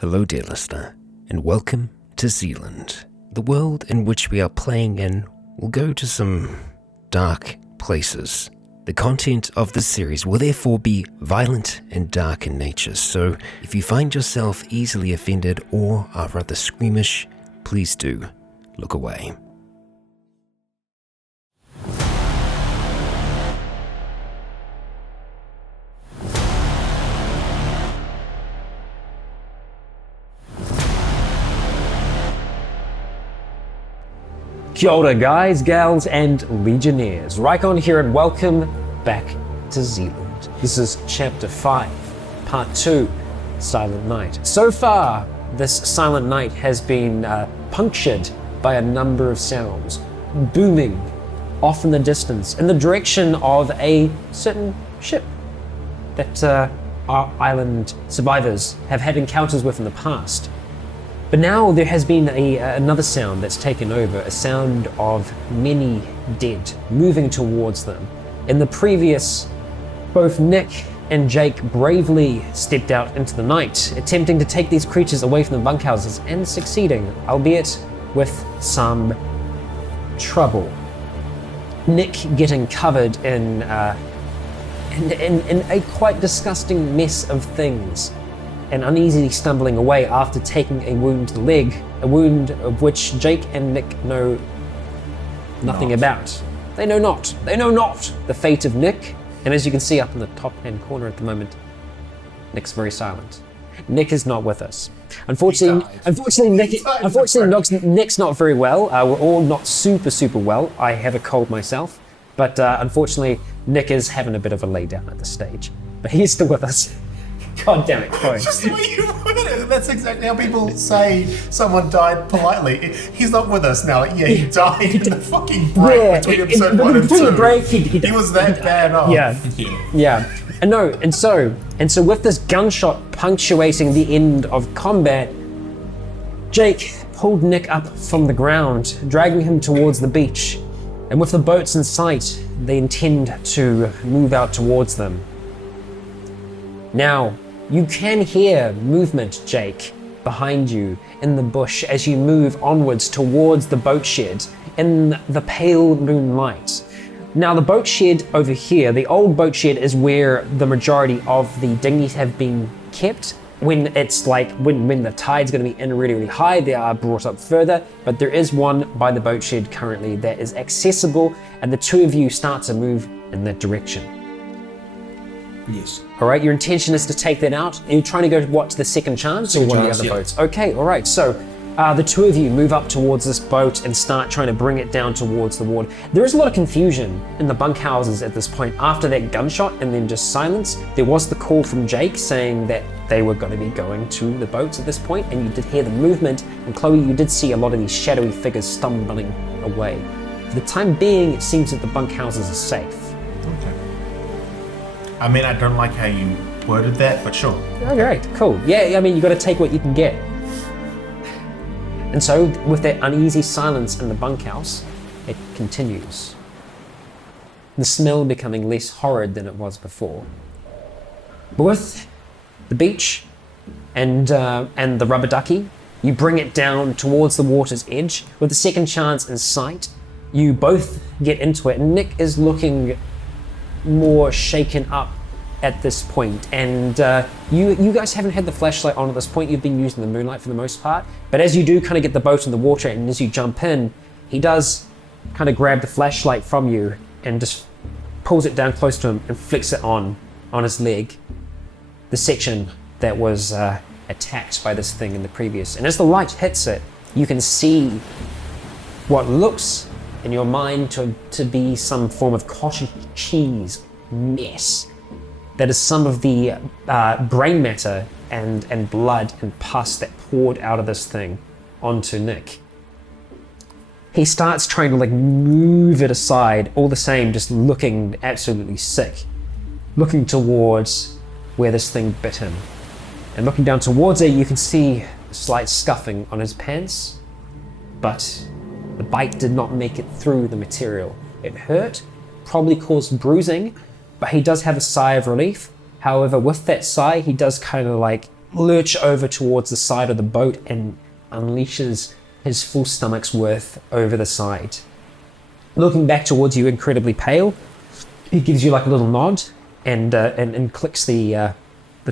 Hello dear listener, and welcome to Zealand. The world in which we are playing in will go to some dark places. The content of this series will therefore be violent and dark in nature, so if you find yourself easily offended or are rather squeamish, please do look away. Kia ora guys, gals, and legionnaires. Rycon here and welcome back to Zealand. This is Chapter 5, Part 2, Silent Night. So far, this Silent Night has been punctured by a number of sounds, booming off in the distance in the direction of a certain ship that our island survivors have had encounters with in the past. But now there has been another sound that's taken over, a sound of many dead moving towards them. In the previous, both Nick and Jake bravely stepped out into the night, attempting to take these creatures away from the bunkhouses and succeeding, albeit with some trouble. Nick getting covered in a quite disgusting mess of things, and uneasily stumbling away after taking a wound to the leg, a wound of which Jake and Nick know nothing about. They know not the fate of Nick, and as you can see up in the top hand corner at the moment, Nick's very silent. Nick is not with us. Unfortunately, Nick's not very well. We're all not super well. I have a cold myself, but unfortunately, Nick is having a bit of a lay down at this stage. But he's still with us. God damn it, Chloe. Just the way you put it. That's exactly how people say someone died politely. He's not with us now. Like, yeah, he died in the fucking break between episode 1 and 2. Break, he was that bad off. Yeah. And so with this gunshot punctuating the end of combat, Jake pulled Nick up from the ground, dragging him towards the beach. And with the boats in sight, they intend to move out towards them. Now, you can hear movement, Jake, behind you in the bush as you move onwards towards the boat shed in the pale moonlight. Now, the boat shed over here, the old boat shed, is where the majority of the dinghies have been kept. When it's like, when the tide's going to be in really high, they are brought up further, but there is one by the boat shed currently that is accessible, and the two of you start to move in that direction. Yes. All right, your intention is to take that out. Are you trying to go to the second chance or one of the other boats? Okay, all right. So the two of you move up towards this boat and start trying to bring it down towards the water. There is a lot of confusion in the bunkhouses at this point. After that gunshot and then just silence, there was the call from Jake saying that they were going to be going to the boats at this point, and you did hear the movement. And Chloe, you did see a lot of these shadowy figures stumbling away. For the time being, it seems that the bunkhouses are safe. Okay. I mean, I don't like how you worded that, but sure. All right, cool. Yeah, I mean, you got to take what you can get. And so, with that uneasy silence in the bunkhouse, it continues. The smell becoming less horrid than it was before. But with the beach and the rubber ducky, you bring it down towards the water's edge. With the second chance in sight, you both get into it, and Nick is looking more shaken up at this point, and you guys haven't had the flashlight on at this point. You've been using the moonlight for the most part, but as you do kind of get the boat in the water, and as you jump in, he does kind of grab the flashlight from you and just pulls it down close to him and flicks it on his leg, the section that was attacked by this thing in the previous. And as the light hits it, you can see what looks in your mind to be some form of cottage cheese mess. That is some of the brain matter and blood and pus that poured out of this thing onto Nick. He starts trying to move it aside, all the same just looking absolutely sick, looking towards where this thing bit him. And looking down towards it, you can see a slight scuffing on his pants, but the bite did not make it through the material. It hurt, probably caused bruising, but he does have a sigh of relief. However, with that sigh, he does kind of lurch over towards the side of the boat and unleashes his full stomach's worth over the side. Looking back towards you, incredibly pale, he gives you like a little nod and clicks the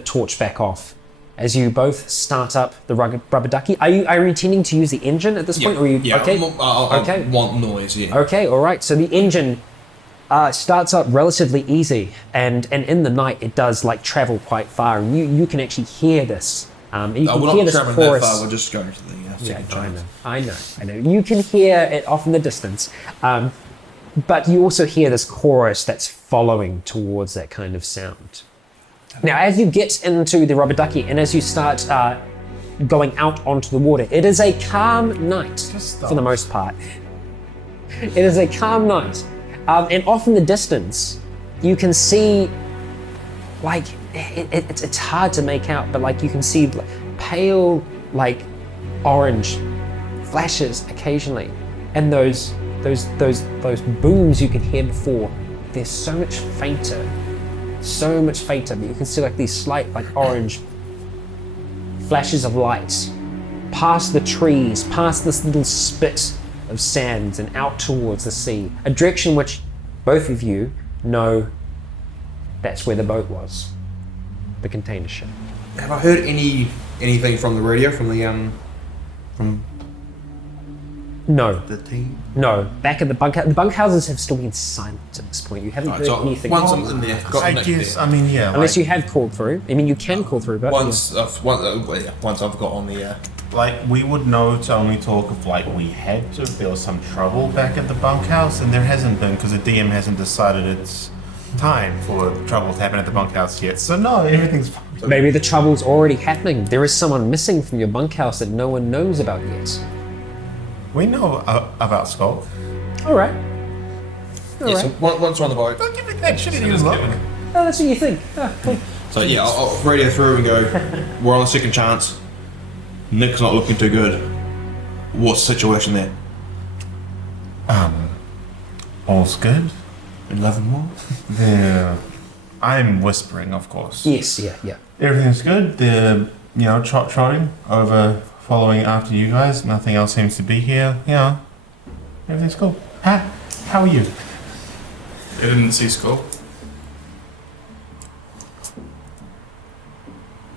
torch back off. As you both start up the rubber ducky. Are you intending to use the engine at this point? Or are you, okay? I want noise, yeah. Okay, all right. So the engine starts up relatively easy, and in the night it does like travel quite far, and you can actually hear this. You can we're hear not this traveling chorus. that far, we're just going to the second giant. I know. You can hear it off in the distance, but you also hear this chorus that's following towards that kind of sound. Now, as you get into the rubber ducky and as you start going out onto the water, it is a calm night for the most part. It is a calm night. And off in the distance, you can see, like, it's hard to make out, but like you can see pale, like, orange flashes occasionally. And those booms you can hear before, they're so much fainter, but you can see like these slight, like, orange flashes of light past the trees, past this little spit of sands and out towards the sea, a direction which both of you know that's where the boat was, the container ship. Have I heard anything from the radio, from the No. the team? No, back at the bunkhouses have still been silent at this point. You haven't heard anything. Once I'm in there, got I Nick guess, there. I mean, yeah. Unless you have called through. I mean, you can call through, but Once I've got on the Like, we would know to only talk if, like, we had to, if there was some trouble back at the bunkhouse, and there hasn't been, because the DM hasn't decided it's time for trouble to happen at the bunkhouse yet. So, no, everything's fine. maybe the trouble's already happening. There is someone missing from your bunkhouse that no one knows about yet. We know about Skulk. All right. so once we're on the boat. Don't give me that shitty look. Oh, that's what you think. Oh, cool. So yeah, I'll radio through and go, we're on a second chance. Nick's not looking too good. What's the situation there? All's good. 11 more? Yeah. I'm whispering, of course. Yes, yeah. Everything's good. They're, trotting over, following after you guys. Nothing else seems to be here. Everything's cool. How are you? I didn't see Skull.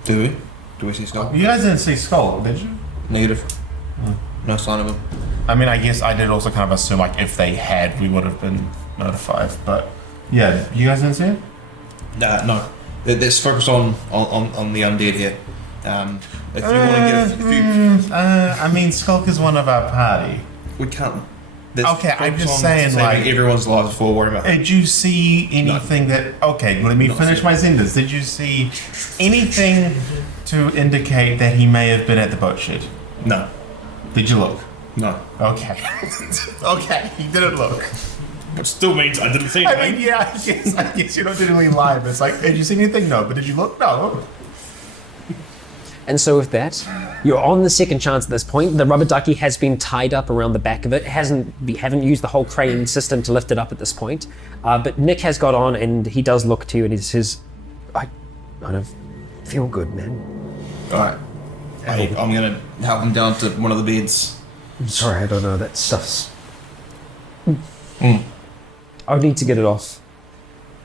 Do we? Do we see Skull? You guys didn't see Skull, did you? Negative. No sign of him. I mean, I guess I did also kind of assume, like, if they had, we would have been notified. But, yeah, you guys didn't see it? No. Let's focus on the undead here. If you want to get I mean, Skulk is one of our party. we can't. Okay, I'm just saying, like, everyone's lives before worrying about. Did you see anything that... Okay, let me finish my Zenders. Did you see anything to indicate that he may have been at the boat shed? No. Did you look? No. Okay. Okay, he didn't look. Which still means I didn't see I anything. mean, yeah, I guess you don't really lie, but it's like, did you see anything? No. But did you look? No. And so with that, you're on the second chance at this point. The rubber ducky has been tied up around the back of it. We haven't used the whole crane system to lift it up at this point. But Nick has got on and he does look to you and he says, I kind of feel good, man. Alright. I'm going to help him down to one of the beds. I'm sorry, I don't know. That stuff's... I need to get it off.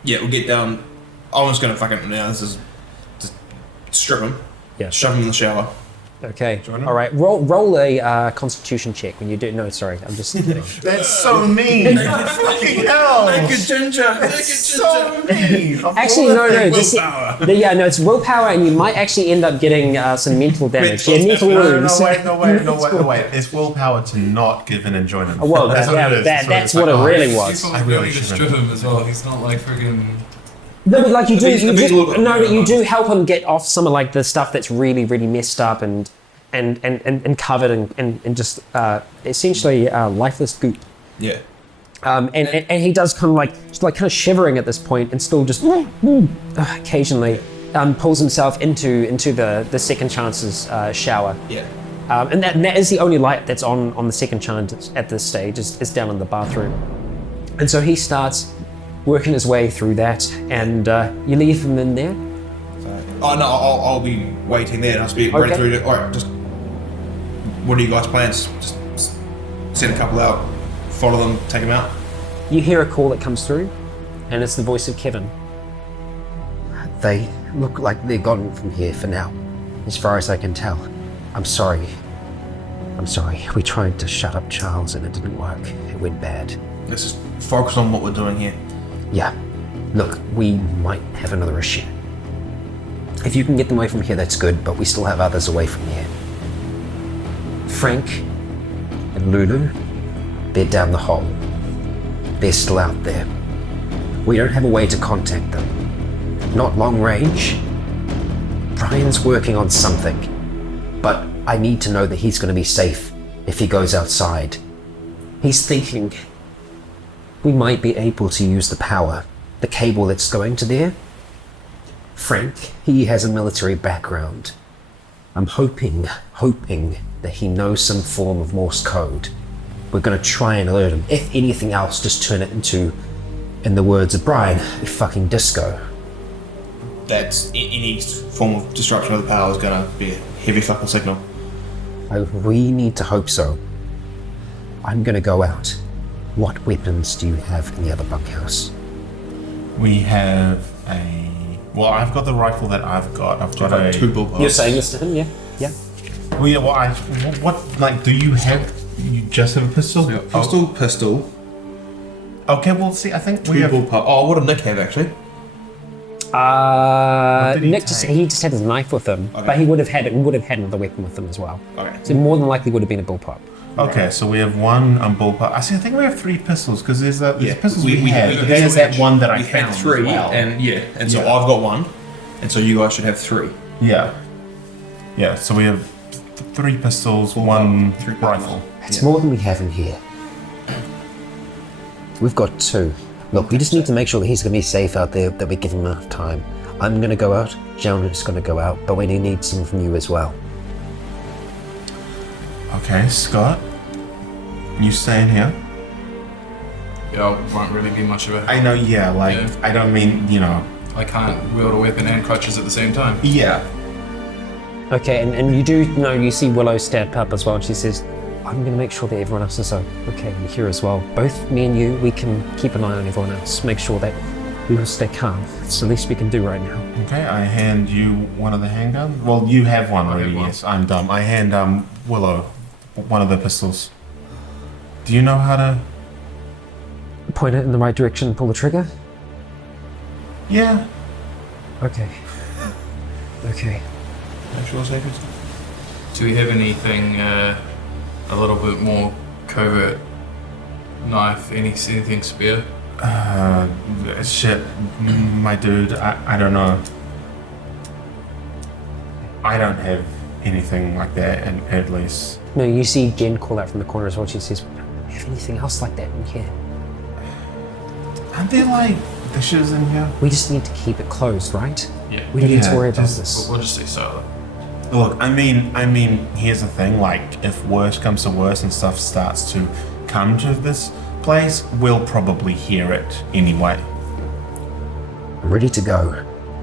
Yeah, we'll get down. I'm just going to fucking... this is... Just strip him. Yeah. Shove him in the shower. Okay. All right. Roll a Constitution check when you do. No, sorry. I'm just kidding. That's so mean. Fucking hell. ginger. That's so mean. Actually, no. It's willpower, and you might actually end up getting some mental damage. Yeah, mental wounds. No, wait. It's willpower to not give an enjoyment. Well, That's what it is. that's what it really was. People I really really just shouldn't. strip him as well. He's not like friggin'. No, but like you do you help him get off some of like the stuff that's really, really messed up and covered and just essentially lifeless goop. Yeah. And he does kind of shivering at this point and still just occasionally pulls himself into the second chances shower. Yeah. And that is the only light that's on the second chance at this stage is down in the bathroom. And so he starts working his way through that, and you leave him in there. Oh no, I'll be waiting there and I'll be running through. Alright, just. What are you guys' plans? Just send a couple out, follow them, take them out? You hear a call that comes through, and it's the voice of Kevin. They look like they're gone from here for now, as far as I can tell. I'm sorry. We tried to shut up Charles and it didn't work. It went bad. Let's just focus on what we're doing here. Yeah. Look, we might have another issue. If you can get them away from here, that's good, but we still have others away from here. Frank and Lulu, they're down the hole. They're still out there. We don't have a way to contact them. Not long range. Brian's working on something, but I need to know that he's going to be safe if he goes outside. He's thinking we might be able to use the power, the cable that's going to there. Frank, he has a military background. I'm hoping that he knows some form of Morse code. We're going to try and alert him. If anything else, just turn it into, in the words of Brian, a fucking disco. That's any form of disruption of the power is going to be a heavy fucking signal. We need to hope so. I'm going to go out. What weapons do you have in the other bunkhouse? We have a... Well, I've got the rifle that I've got. I've got a... 2 bullpups. You're saying this to him, yeah? Yeah. Well, yeah, well, what, like, do you have... You just have a pistol? So pistol. Okay, well, see, I think 2 we have... bullpup. Oh, what did Nick have actually? did he Nick take? he just had his knife with him, Okay. but he would have had another weapon with him as well. Okay. So more than likely would have been a bullpup. Okay, so we have one bullpup. I think we have 3 pistols, because there's the pistols we had. had. There's that one that I we found had 3, as well. and so I've got 1, and so you guys should have 3. Yeah. Yeah, so we have 3 pistols, 1 3 rifle. It's more than we have in here. We've got 2. Look, we just need to make sure that he's going to be safe out there, that we give him enough time. I'm going to go out, Jonah's going to go out, but we need some from you as well. Okay, Scott, you staying here? Yeah, it won't really be much of a... I know, yeah, like, Yeah. I don't mean, you know... I can't wield a weapon and crutches at the same time. Yeah. Okay, and you do know, you see Willow step up as well, and she says, I'm going to make sure that everyone else is okay and here as well. Both me and you, we can keep an eye on everyone else, make sure that we will stay calm. It's the least we can do right now. Okay, I hand you one of the handguns. Well, you have one already, have one. yes, I'm dumb. I hand Willow one of the pistols. Do you know how to... Point it in the right direction and pull the trigger? Yeah. Okay. Okay. Make sure safety. Do we have anything a little bit more covert? Knife, anything spare? Shit, my dude, I don't know. I don't have anything like that, and at least... No, you see Jen call out from the corner as well. She says, "Do you have anything else like that in here?" Aren't there, like, dishes in here? We just need to keep it closed, right? Yeah. We don't need to Yeah, worry about just- this. We'll just stay silent. Look, I mean, here's the thing, like, if worse comes to worse and stuff starts to come to this place, we'll probably hear it anyway. I'm ready to go.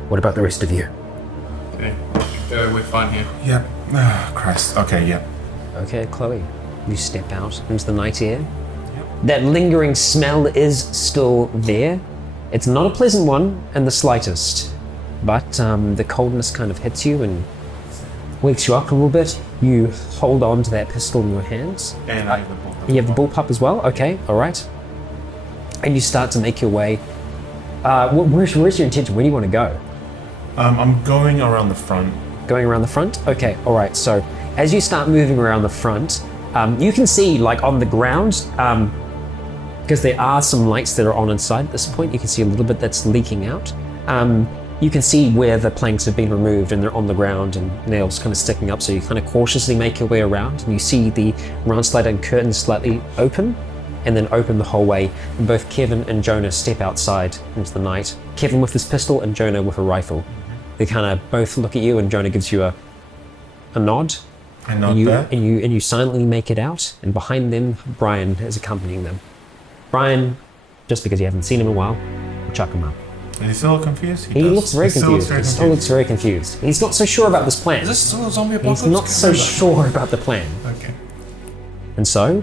What about the rest of you? Okay. We're fine here. Yep. Oh, Christ. Okay, yep. Okay, Chloe, you step out into the night air. That lingering smell is still there. It's not a pleasant one in the slightest, but the coldness kind of hits you and wakes you up a little bit. You hold on to that pistol in your hands. And I have the bullpup. You have the bullpup as well? Okay, all right. And you start to make your way. Where's your intention? Where do you want to go? I'm going around the front. Going around the front? Okay, all right. So as you start moving around the front, you can see, like, on the ground, because there are some lights that are on inside at this point, you can see a little bit that's leaking out. You can see where the planks have been removed and they're on the ground and nails kind of sticking up, so you kind of cautiously make your way around and you see the round sliding curtains slightly open and then open the whole way, and both Kevin and Jonah step outside into the night. Kevin with his pistol and Jonah with a rifle. They kind of both look at you and Jonah gives you a nod. I nod And you, back. and you silently make it out, and behind them, Brian is accompanying them. Brian, just because you haven't seen him in a while, chuck him up. Is he still confused? He looks very confused. He still looks very confused. He's not so sure about this plan. Is this still a zombie apocalypse? He's not so sure about the plan. Okay. And so,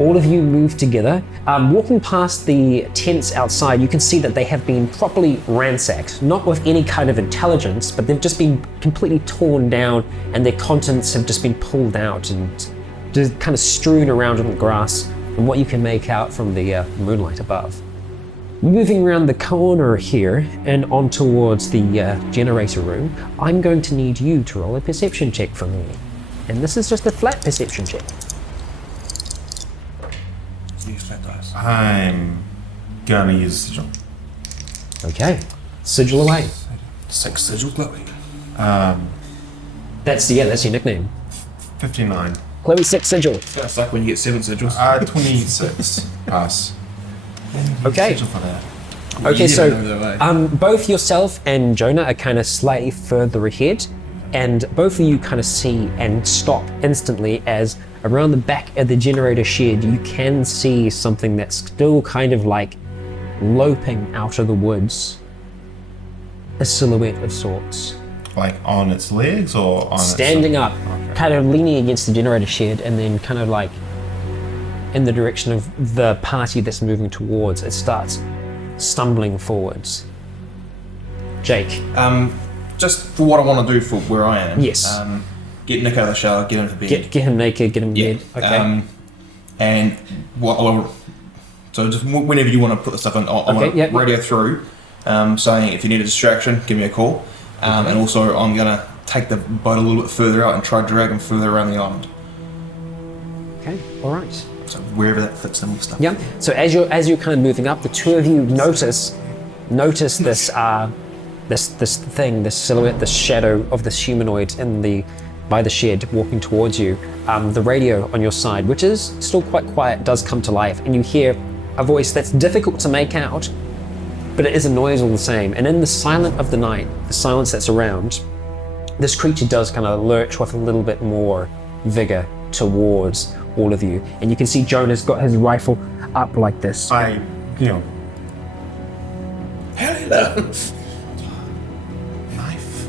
all of you move together. Walking past the tents outside, you can see that they have been properly ransacked, not with any kind of intelligence, but they've just been completely torn down and their contents have just been pulled out and just kind of strewn around on the grass and what you can make out from the moonlight above. Moving around the corner here and on towards the generator room, I'm going to need you to roll a perception check for me. And this is just a flat perception check. Use flat dice. I'm gonna use sigil. Okay, sigil away. 6 sigil glowing. That's your nickname. 59. Chloe 6 sigil. That's like when you get 7 sigils. 26. Pass. Okay. Sigil for that. Okay, Yeah, so no, no way. both yourself and Jonah are kind of slightly further ahead, and both of you kind of see and stop instantly as around the back of the generator shed you can see something that's still kind of like loping out of the woods. A silhouette of sorts. Like on its legs or on Standing its... up, kind of leaning against the generator shed, and then kind of like in the direction of the party that's moving towards, it starts stumbling forwards. Jake. Just for what I want to do for where I am. Yes. Get Nick out of the shower, get him to bed. Get him naked, get him Yeah. dead. Okay. And what? So just whenever you want to put the stuff in, I want to yeah. radio through, saying if you need a distraction, give me a call. And also I'm gonna take the boat a little bit further out and try to drag him further around the island. Okay. All right. So wherever that fits in with stuff. Yeah. So as you're kind of moving up, the two of you notice this this thing, this silhouette, this shadow of this humanoid by the shed walking towards you. The radio on your side, which is still quite quiet, does come to life, and you hear a voice that's difficult to make out, but it is a noise all the same. And in the silence of the night, the silence that's around, this creature does kind of lurch with a little bit more vigor towards all of you. And you can see Jonah's got his rifle up like this. Hello. Knife.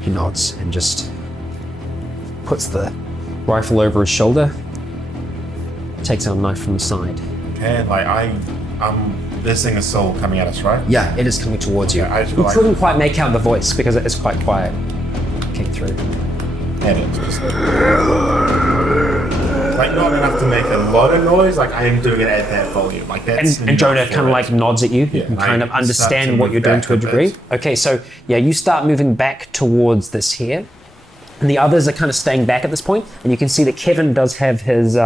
He nods and just puts the rifle over his shoulder, takes out a knife from the side. Okay, like this thing is still coming at us, right? Yeah, it is coming towards you. I You feel like- couldn't quite make out the voice because it is quite quiet. Came through. And it's just like not enough to make a lot of noise. Like I am doing it at that volume. Like that's And Jonah enough kind of for like it. nods at you. Yeah, You I kind of start to understand what move you're doing back to a a bit. degree. Okay, so yeah, you start moving back towards this here. And the others are kind of staying back at this point. And you can see that Kevin does have his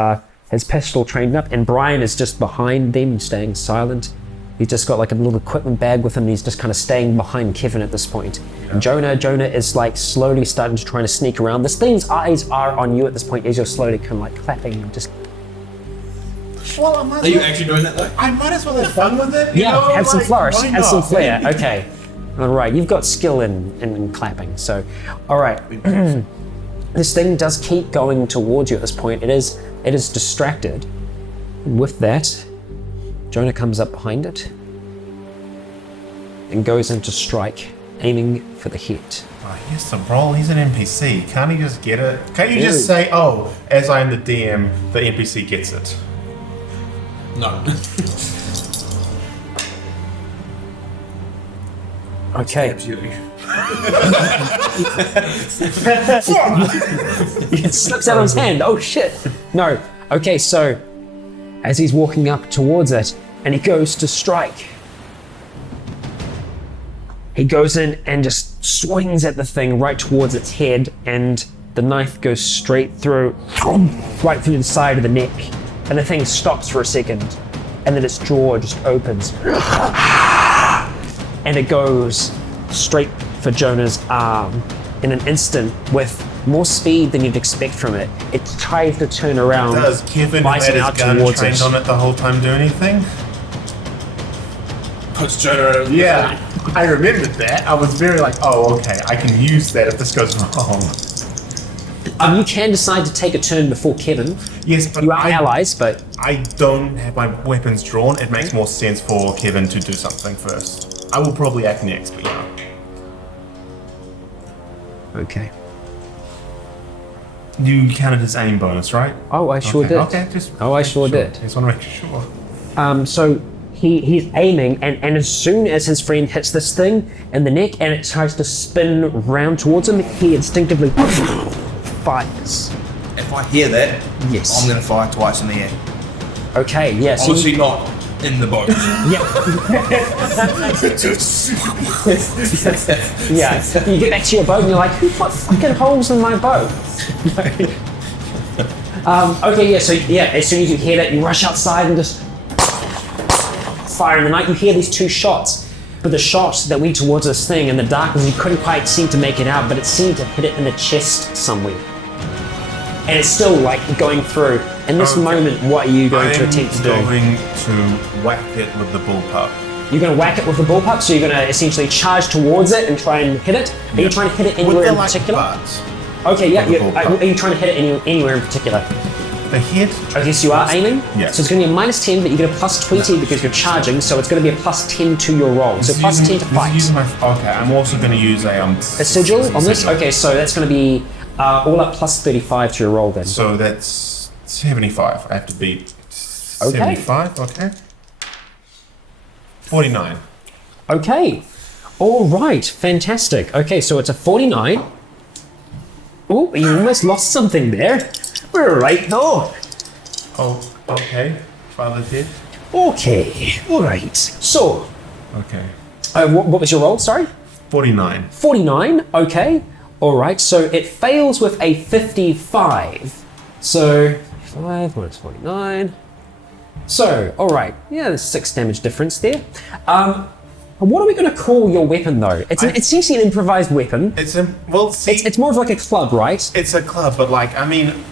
pistol trained up, and Brian is just behind them, staying silent. He's just got like a little equipment bag with him. He's just kind of staying behind Kevin at this point. And Jonah is like slowly starting to try to sneak around. This thing's eyes are on you at this point as you're slowly kind of like clapping and just... Well, I might Are you actually doing that though? I might as well have fun with it. You know, have some like, flourish, why have some not? flair. Okay. All right, you've got skill in clapping. So, all right. This thing does keep going towards you at this point. It is distracted. With that, Jonah comes up behind it and goes into strike, aiming for the head. Oh, he has to roll. He's an NPC. Can't he just get it? Can't you just say, "Oh, as I'm the DM, the NPC gets it"? No. Okay. Absolutely. It slips out of his hand. Oh shit. No. Okay, so as he's walking up towards it and he goes to strike, he goes in and just swings at the thing right towards its head, and the knife goes straight through, right through the side of the neck, and the thing stops for a second, and then its jaw just opens, and it goes straight for Jonah's arm in an instant with more speed than you'd expect from it. It tries to turn around, Does Kevin have biting his out gun towards trained it. on it the whole time do anything? Puts Jonah. Yeah, I remembered that. I was very like, oh, okay, I can use that if this goes wrong. You can decide to take a turn before Kevin. Yes, but You are allies, but I don't have my weapons drawn. It makes more sense for Kevin to do something first. I will probably act next, but yeah. okay. You counted his aim bonus, right? Oh, I sure Okay, did. okay, just Oh, I sure did. Just want to make sure. So he's aiming, and as soon as his friend hits this thing in the neck and it tries to spin round towards him, he instinctively fires. If I hear that, Yes. I'm going to fire twice in the air. Okay, yeah. So Obviously not in the boat. yeah. You get back to your boat and you're like, who put fucking holes in my boat? Okay, yeah. So yeah, as soon as you hear that, you rush outside and just fire in the night. You hear these two shots, but the shot that went towards this thing in the darkness, you couldn't quite seem to make it out, but it seemed to hit it in the chest somewhere. And it's still like going through. In this moment, what are you going to attempt to do? I'm going to whack it with the bullpup. You're going to whack it with the bullpup, so you're going to essentially charge towards it and try and hit it. Are you trying to hit it anywhere in particular? Okay, yeah. Are you trying to hit it anywhere in particular? The head? Okay, so you are aiming? Yes. So it's going to be a minus 10, but you get a plus 20 because you're charging, so it's going to be a plus 10 to your roll. So plus 10 to fight. Okay, I'm also going to use a sigil on this? Okay, so that's going to be all up plus 35 to your roll then. So that's 75. I have to beat 75, okay. 49. Okay. All right, fantastic. Okay, so it's a 49. Oh, you almost lost something there. We're right though. Oh, okay. Father's dead. Okay, all right. So, Okay. what was your roll, sorry? 49. 49, okay. All right, so it fails with a 55. So, 5 minus 49. So, all right, yeah, there's 6 damage difference there. What are we going to call your weapon, though? It's essentially an improvised weapon. It's a see. It's more of like a club, right? It's a club, but like I mean,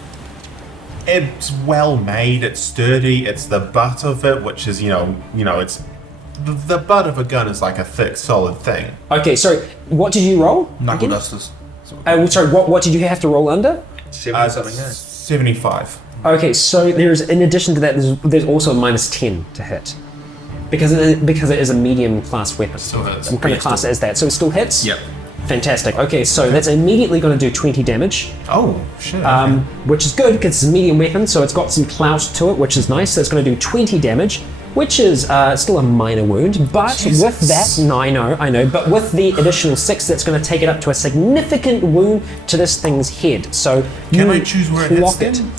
it's well made. It's sturdy. It's the butt of it, which is you know, it's the butt of a gun is like a thick, solid thing. Okay, so what did you roll? Knuckle dusters. Sorry, what did you have to roll under? 75. Okay, so there's in addition to that, there's also a minus 10 to hit. Because it is a medium class weapon. Still hits. What kind of class is that? So it still hits? Yep. Fantastic. Okay, so that's immediately going to do 20 damage, Oh shit. Okay. which is good because it's a medium weapon, so it's got some clout to it, which is nice. So it's going to do 20 damage, which is still a minor wound. But Jesus. with that, no, I know. But with the additional 6, that's going to take it up to a significant wound to this thing's head. So Can you I choose where it hits clock then?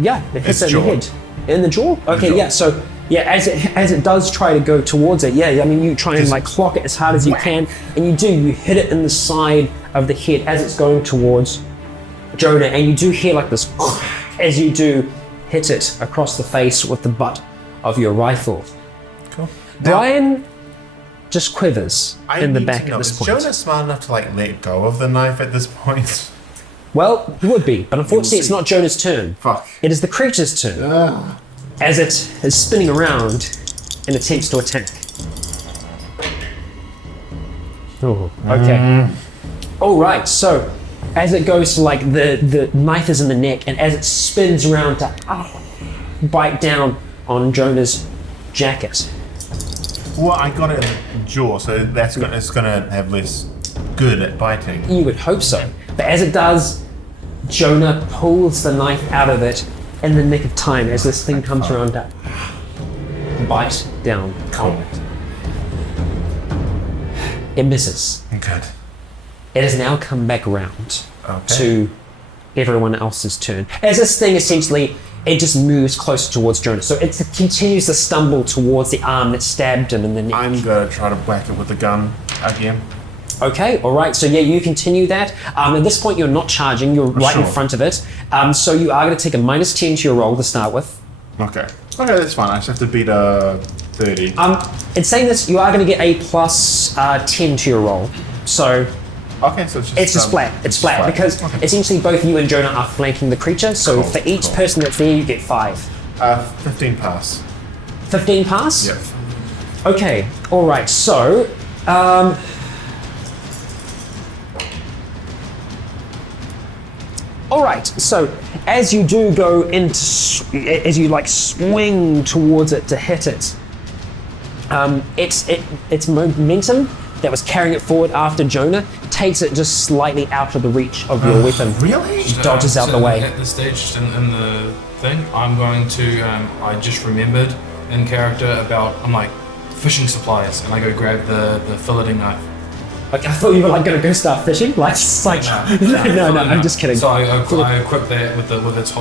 Yeah, it hits Its it in the jaw. head. In the jaw? Okay, jaw. yeah, so yeah, as it does try to go towards it, yeah, I mean you try and Just like clock it as hard as you can, and you hit it in the side of the head as it's going towards Jonah, and you do hear like this as you do hit it across the face with the butt of your rifle. Cool. Brian just quivers in the back at this is point. Jonah smart enough to like let go of the knife at this point? Well, he would be, but unfortunately it's not Jonah's turn. Fuck. It is the creature's turn. As it is spinning around and attempts to attack. Oh, okay. All right, so as it goes to like the knife is in the neck, and as it spins around to bite down on Jonah's jacket. Well, I got it in the jaw, so it's gonna have less good at biting. You would hope so. But as it does, Jonah pulls the knife out of it in the nick of time as this thing comes around to bite down on it. It misses. Good. It has now come back around Okay. to everyone else's turn. As this thing essentially, it just moves closer towards Jonah. So it continues to stumble towards the arm that stabbed him in the neck. I'm gonna try to whack it with the gun again. Okay, all right. So yeah, you continue that. At this point, you're not charging. You're right in Sure. front of it. So you are going to take a minus 10 to your roll to start with. Okay. Okay, that's fine. I just have to beat a 30. In saying this, you are going to get a plus 10 to your roll. So Okay, so it's just flat. It's flat because essentially both you and Jonah are flanking the creature. So Cool, for each person that's there, you get 5. 15 pass. 15 pass? Yep. Okay, all right. So All right, so as you do go into, as you like swing towards it to hit it, its momentum that was carrying it forward after Jonah takes it just slightly out of the reach of your weapon. Really? Just dodges out the way. At this stage in the thing, I'm going to, I just remembered in character about, I'm like, fishing supplies, and I go grab the filleting knife. Like, I thought you were like gonna go start fishing. Like, it's like no, I'm just kidding. So I equip that with its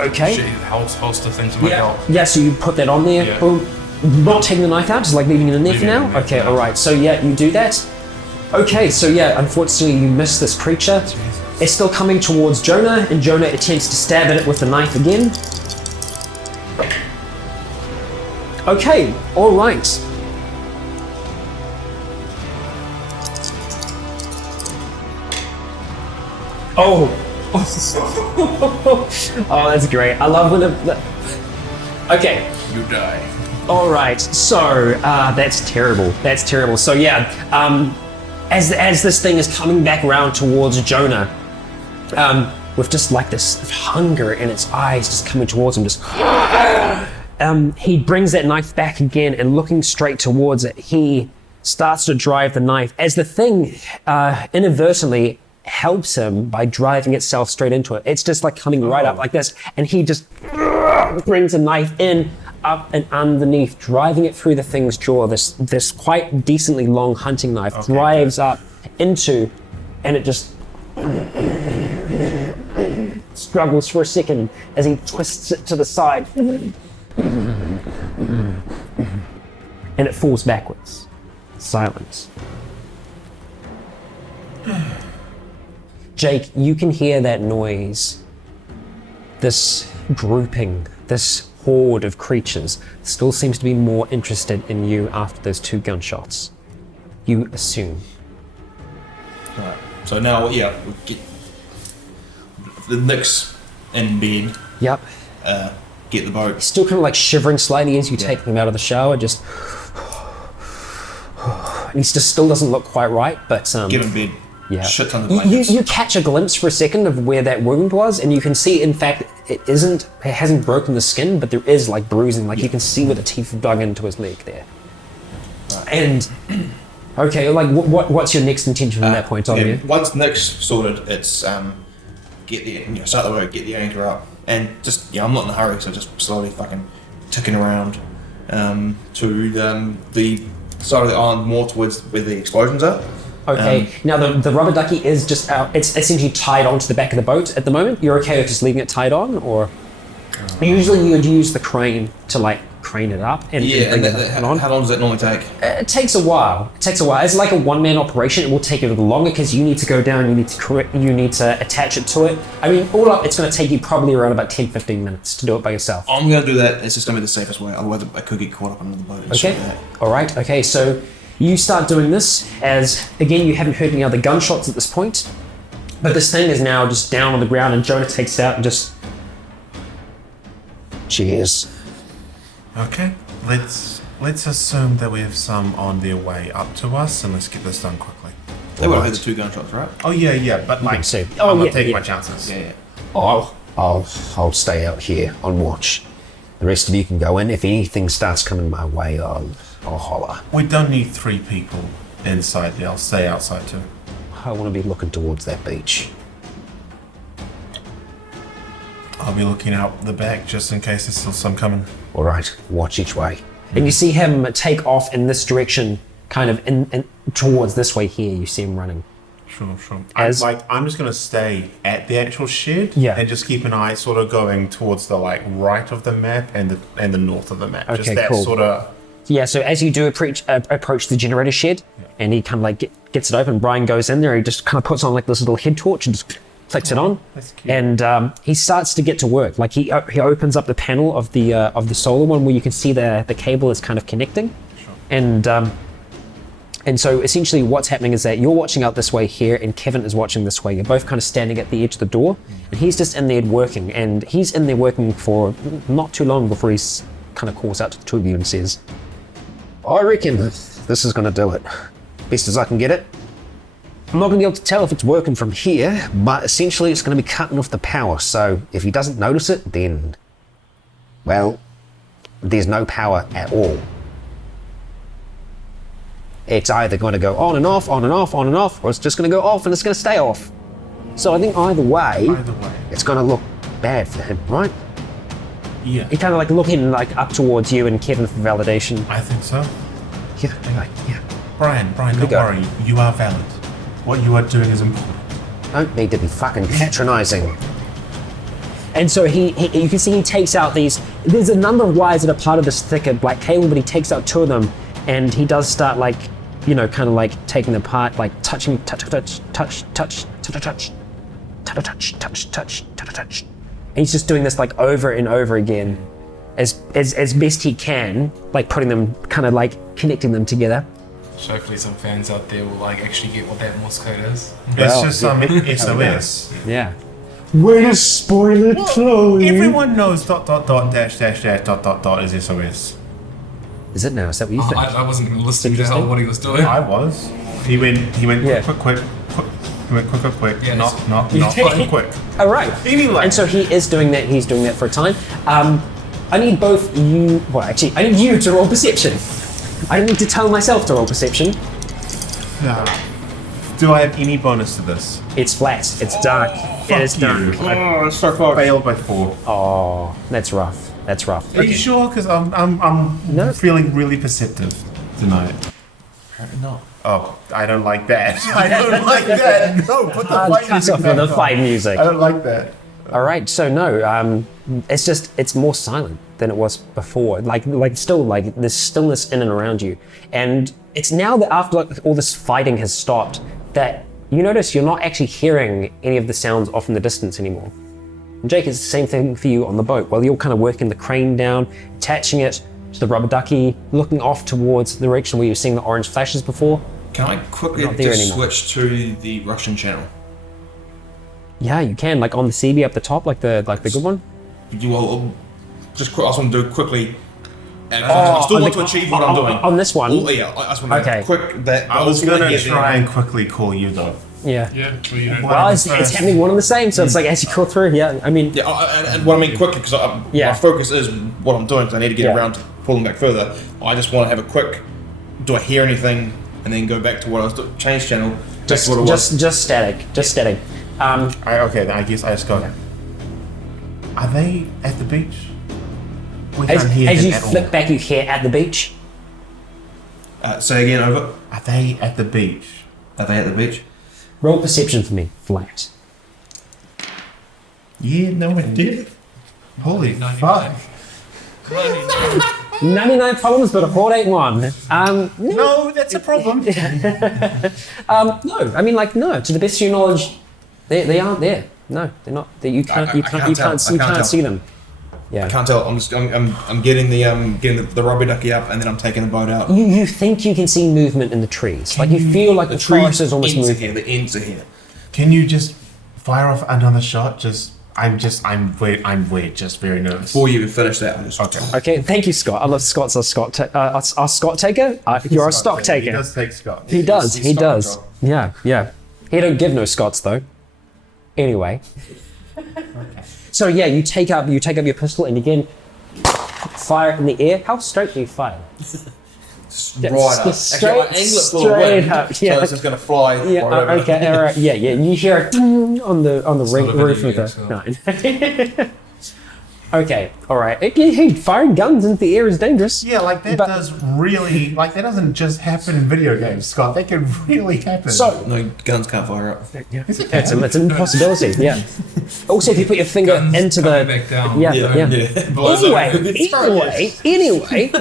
Okay. holster thing to my belt. Yeah, so you put that on there. Yeah. Boom. Not taking the knife out, just like leaving it in there for Leaving it now. in there Okay, for now. all right. So yeah, you do that. Okay, so yeah, unfortunately you miss this creature. It's still coming towards Jonah, and Jonah attempts to stab at it with the knife again. Okay, all right. Oh. Oh, that's great. I love when it... Okay. You die. All right, so that's terrible. That's terrible. So yeah, as this thing is coming back around towards Jonah, with just like this hunger in its eyes, just coming towards him, just he brings that knife back again, and looking straight towards it, he starts to drive the knife as the thing inadvertently helps him by driving itself straight into it. It's just like coming right up like this, and he just brings a knife in, up and underneath, driving it through the thing's jaw. This quite decently long hunting knife drives up into, and it just struggles for a second as he twists it to the side, and it falls backwards. Silence. Jake, you can hear that noise. This grouping, this horde of creatures still seems to be more interested in you after those 2 gunshots. You assume. Right. So now, yeah, we get the Nick's in bed. Yep. Get the boat. Still kind of like shivering slightly as you take him out of the shower, just... And he still doesn't look quite right, but... Get in bed. Yeah. Shit ton of blankets. You catch a glimpse for a second of where that wound was, and you can see, in fact, it hasn't broken the skin, but there is like bruising, like you can see where the teeth have dug into his leg there. Right. And, okay, like what's your next intention from that point on? Yeah, once Nick's sorted, it's start the work, get the anchor up, and just, I'm not in a hurry, so just slowly fucking ticking around to the side of the island more towards where the explosions are. Okay, now the rubber ducky is just out, it's essentially tied onto the back of the boat at the moment. You're okay with just leaving it tied on, or? Usually you would use the crane to like crane it up and bring it on. How long does that normally take? It takes a while. It's like a one-man operation. It will take you a little longer because you need to go down, you need to attach it to it. I mean, all up, it's going to take you probably around about 10-15 minutes to do it by yourself. I'm going to do that. It's just going to be the safest way. Otherwise, I could get caught up under the boat. And shit like that. All right. Okay, so you start doing this as, again, you haven't heard any other gunshots at this point, but this thing is now just down on the ground, and Jonah takes it out and just... Cheers. Okay, let's assume that we have some on their way up to us, and let's get this done quickly. They would have had the 2 gunshots, right? Oh yeah, but like, so. I'm not yeah, taking yeah. my chances. Yeah. I'll stay out here on watch. The rest of you can go in. If anything starts coming my way, I'll holler. We don't need 3 people inside there. I'll stay outside too. I want to be looking towards that beach. I'll be looking out the back just in case there's still some coming. All right, watch each way. And you see him take off in this direction, kind of in towards this way here. You see him running. Sure. As- I'm just gonna stay at the actual shed, Yeah. and just keep an eye sort of going towards the like right of the map and the north of the map. Okay, just that cool. sort of. Yeah, so as you do approach the generator shed, and he kind of like gets it open, Brian goes in there, he just kind of puts on like this little head torch and just clicks it on. That's cute. And he starts to get to work. Like he opens up the panel of the solar one where you can see the cable is kind of connecting. Sure. And so essentially what's happening is that you're watching out this way here, and Kevin is watching this way. You're both kind of standing at the edge of the door, and he's just in there working, and he's in there working for not too long before he's kind of calls out to the 2 of you and says, I reckon this is going to do it. Best as I can get it. I'm not going to be able to tell if it's working from here, but essentially it's going to be cutting off the power. So if he doesn't notice it, then, well, there's no power at all. It's either going to go on and off, on and off, on and off, or it's just going to go off and it's going to stay off. So I think either way, it's going to look bad for him, right? Yeah. He kind of like looking like up towards you and Kevin for validation. I think so. Yeah, like, yeah. Brian, don't worry. You are valid. What you are doing is important. Don't need to be fucking patronizing. And so you can see he takes out these, there's a number of wires that are part of this thicker black cable, but he takes out 2 of them and he does start like, you know, kind of like taking them apart, like touching, touch, touch, touch, touch, touch, touch, touch, touch, touch, touch, touch. And he's just doing this like over and over again as best he can, like putting them, kind of like connecting them together. So hopefully some fans out there will like actually get what that Morse code is. It's just some SOS. Yeah. Way to spoil it, Chloe. Everyone knows ... dash is SOS. Is it now? Is that what you think? I wasn't listening to what he was doing. I was. He went Yeah. quick. He went quick. Yeah, Not quick. All right. Anyway. And so he is doing that. He's doing that for a time. I need both you. Well, actually, I need you to roll perception. I don't need to tell myself to roll perception. Do I have any bonus to this? It's flat. It's dark. It is dark. Oh, so far. Failed by 4. Oh, that's rough. That's rough. Are you sure? Because I'm feeling really perceptive tonight. Apparently not. Oh, I don't like that. I don't like that. No, put the fight Cut music off back with the on. fight music. I don't like that. All right. So no, it's more silent than it was before. Like still like there's stillness in and around you, and it's now that after like, all this fighting has stopped that you notice you're not actually hearing any of the sounds off in the distance anymore. And Jake, it's the same thing for you on the boat. While you're kind of working the crane down, attaching it to the rubber ducky, looking off towards the direction where you were seeing the orange flashes before. Can I quickly Not there just anymore. switch to the Russian channel? Yeah, you can, like on the CB up the top, like the good one. Well, just quick. I just want to do it quickly. And I still want to achieve what I'm doing. On this one. Oh, yeah, I just want to Okay. quick. That I was ultimately gonna get there. try and quickly call you though. Yeah. Yeah, well, you don't Well, it's happening one and the same, so it's like as you call through. Yeah, I mean. Yeah, and what I mean quickly, because my focus is what I'm doing, because I need to get around to pulling back further. I just want to have a quick, do I hear anything, and then go back to what I was doing, change channel, back to what it was. Just static. Okay, then I guess I just go. Are they at the beach? We can't hear As them you at flick all. back, you hear at the beach. Say again, over. Are they at the beach? Are they at the beach? Roll perception for me, flat. Yeah, no one did. Holy 99. fuck. 99 problems, but a 4 ain't one. No, that's a problem. No, I mean, like, no. To the best of your knowledge, they aren't there. No, they're not. You can't see them. Yeah. I can't tell. I'm getting the rubber ducky up, and then I'm taking the boat out. You think you can see movement in the trees. Like, you feel like the forest is almost ends are moving. here. The ends are here. Can you just fire off another shot? I'm just very nervous. Before you finish that, I'm just Okay, thank you, Scott. I love Scott's our Scott taker. You're a stock taker. He does take Scott. He does. He's He stock does. control. Yeah. He don't give no Scots though. Anyway. So yeah, you take up your pistol and again fire it in the air. How straight do you fire? right up. Straight- Actually, I angle it full of straight wind, up, yeah. so it's just going to fly. Yeah. right over. Okay. All right. Yeah. You hear it on the not a roof video of game, the. No. Okay. All right. Hey, firing guns into the air is dangerous. Yeah, like that But- does really, like that doesn't just happen in video games, Scott. That can really happen. So No, guns can't fire up. it's an impossibility. Yeah. Also, if you put your finger Guns into coming the back down. yeah. Blows over. Anyway,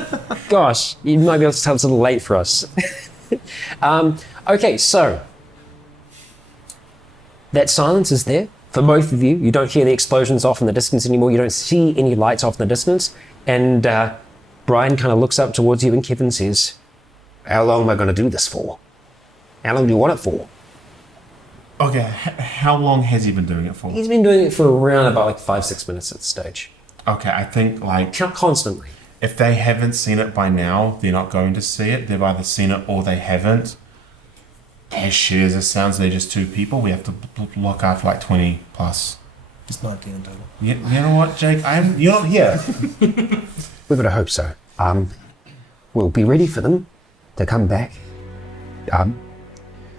gosh, you might be able to tell it's a little late for us. Okay, so that silence is there for both of you. You don't hear the explosions off in the distance anymore. You don't see any lights off in the distance. And Brian kind of looks up towards you and Kevin says, "How long am I going to do this for? How long do you want it for?" okay, how long has he been doing it for? He's been doing it for around about like 5-6 minutes at this stage. Okay, I think like Constantly. if they haven't seen it by now, they're not going to see it. They've either seen it or they haven't. as shitty as it sounds, they're just 2 people. We have to look after like 20 plus. It's 19 in total. You know what, Jake? You're not here. We've got to hope so. We'll be ready for them to come back.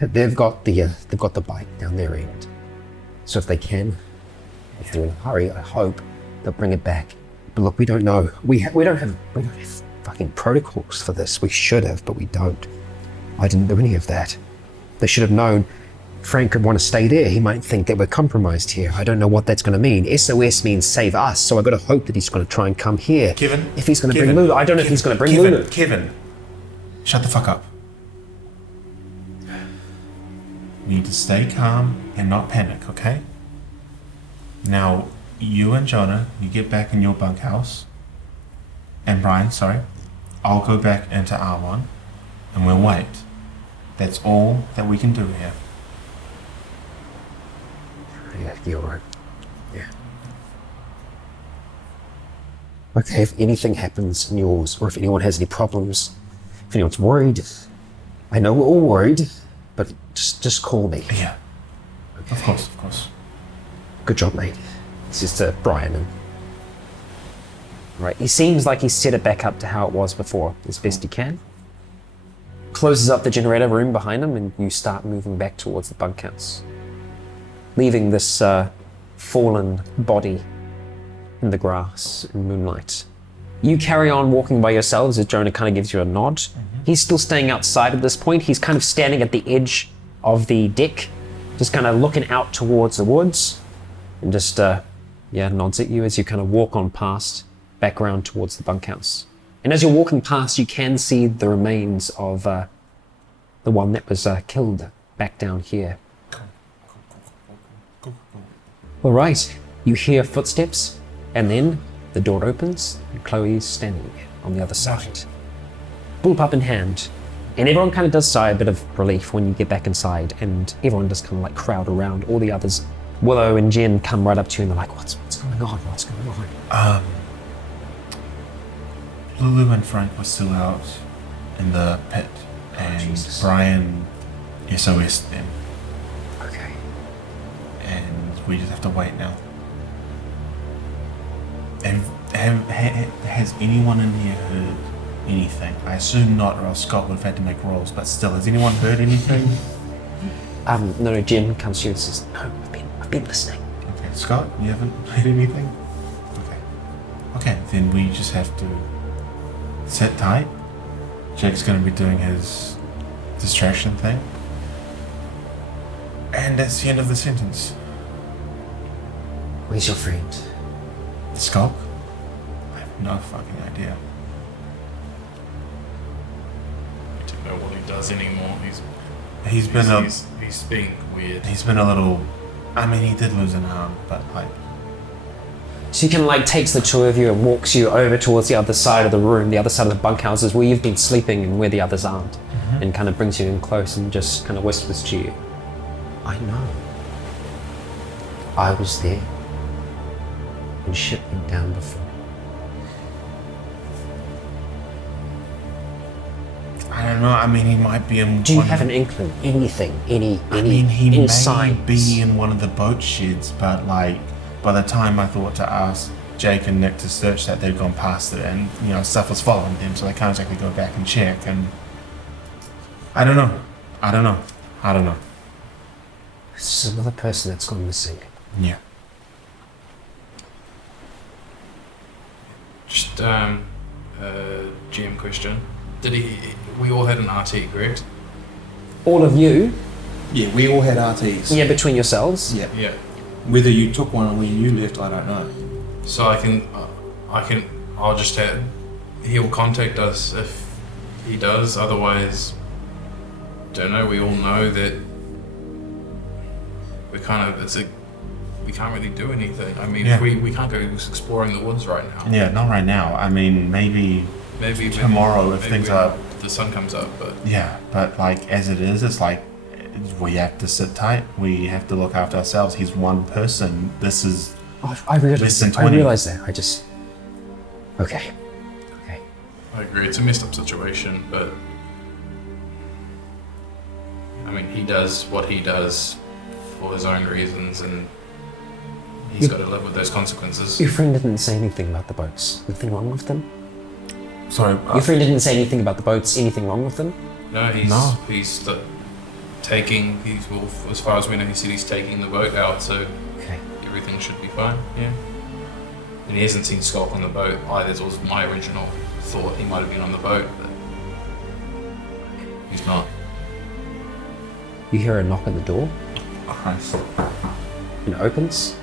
They've got the bike down their end. So if they can, if they're in a hurry, I hope they'll bring it back. But look, we don't know. We don't have fucking protocols for this. We should have, but we don't. I didn't do any of that. They should have known Frank could want to stay there. He might think that we're compromised here. I don't know what that's going to mean. SOS means save us, so I've got to hope that he's going to try and come here. Kevin? If he's going to bring Lulu. I don't know if he's going to bring Lulu. Kevin, shut the fuck up. You need to stay calm and not panic, okay? Now, you and Jonah, you get back in your bunkhouse. And Brian, sorry. I'll go back into R1 and we'll wait. That's all that we can do here. Yeah, you're right. Yeah. Okay, if anything happens in yours, or if anyone has any problems, if anyone's worried, I know we're all worried, but just call me. Yeah. Okay. Of course. Good job, mate. This is to Brian. And Right, he seems like he's set it back up to how it was before, as best he can. Closes up the generator room behind him, and you start moving back towards the bunkhouse, leaving this fallen body in the grass in moonlight. You carry on walking by yourselves as Jonah kind of gives you a nod. He's still staying outside at this point. He's kind of standing at the edge of the deck, just kind of looking out towards the woods, and just nods at you as you kind of walk on past, back around towards the bunkhouse. And as you're walking past, you can see the remains of the one that was killed back down here. All right, you hear footsteps, and then the door opens, and Chloe's standing on the other side, bullpup in hand. And everyone kind of does sigh a bit of relief when you get back inside, and everyone just kind of like crowd around. All the others, Willow and Jen, come right up to you and they're like, what's going on? What's going on? Lulu and Frank were still out in the pit, and Brian SOS'd them. Okay. And we just have to wait now. Has anyone in here heard anything? I assume not, or else Scott would have had to make rolls, but still, has anyone heard anything? No, Jen comes to you and says, no, I've been listening. Okay, Scott, you haven't heard anything? Okay, then we just have to sit tight. Jake's going to be doing his distraction thing. And that's the end of the sentence. Where's your friend? Skulk? I have no fucking idea. I don't know what he does anymore. He's being weird. He's been a little... I mean, he did lose an arm, but like... She kind of like takes the two of you and walks you over towards the other side of the room, the other side of the bunkhouses where you've been sleeping and where the others aren't, and kind of brings you in close and just kind of whispers to you. I know. I was there when shit went down before. I don't know, I mean, he might be in... Do you have an inkling? Anything? Any he may signs? be in one of the boat sheds, but like, by the time I thought to ask Jake and Nick to search that, they'd gone past it, and you know, stuff was following them, so they can't exactly go back and check, and I don't know. This is another person that's gone missing. Yeah. Just GM question. We all had an RT, correct? All of you? Yeah, we all had RTs. Yeah, between yourselves? Yeah. Yeah. Whether you took one or when you left, I don't know. So I'll just have, he'll contact us if he does, otherwise, don't know, we all know that we can't really do anything. I mean, Yeah. we can't go exploring the woods right now. Yeah, not right now. I mean, maybe tomorrow if things are... the sun comes up, but... Yeah, but like, as it is, it's like, we have to sit tight. We have to look after ourselves. He's one person. This is... I less than 20. I realised that. Okay. I agree, it's a messed up situation, but... mean, he does what he does for his own reasons, and he's got to live with those consequences. Your friend didn't say anything about the boats. Anything wrong with them? Sorry. Your friend didn't say anything about the boats. Anything wrong with them? No, he's taking. Well, as far as we know, he said he's taking the boat out, so Okay. everything should be fine. Yeah. And he hasn't seen Skulk on the boat either. That was my original thought. He might have been on the boat, but he's not. You hear a knock at the door, Christ. and it opens.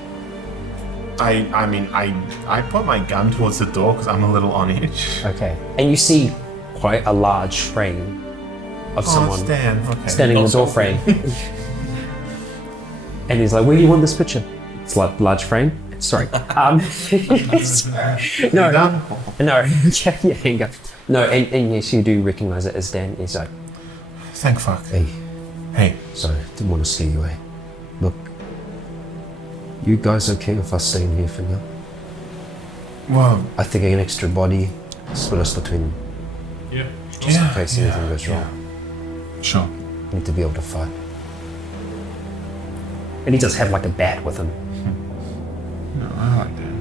I put my gun towards the door because I'm a little on edge. Okay. And you see quite a large frame of someone Stan. Okay. standing in the door frame. And he's like, where do you want this picture? It's like large frame. Sorry. No. Done? No. Yeah, you go. No, and yes, you do recognize it as Dan. He's like, Thank fuck. Hey, Hey. sorry, didn't want to scare you away. Look, you guys okay if I stay in here for now? Well, I think an extra body split us between Yeah. just in case anything goes wrong. Sure. Need to be able to fight. and he does have like a bat with him. No, I like that.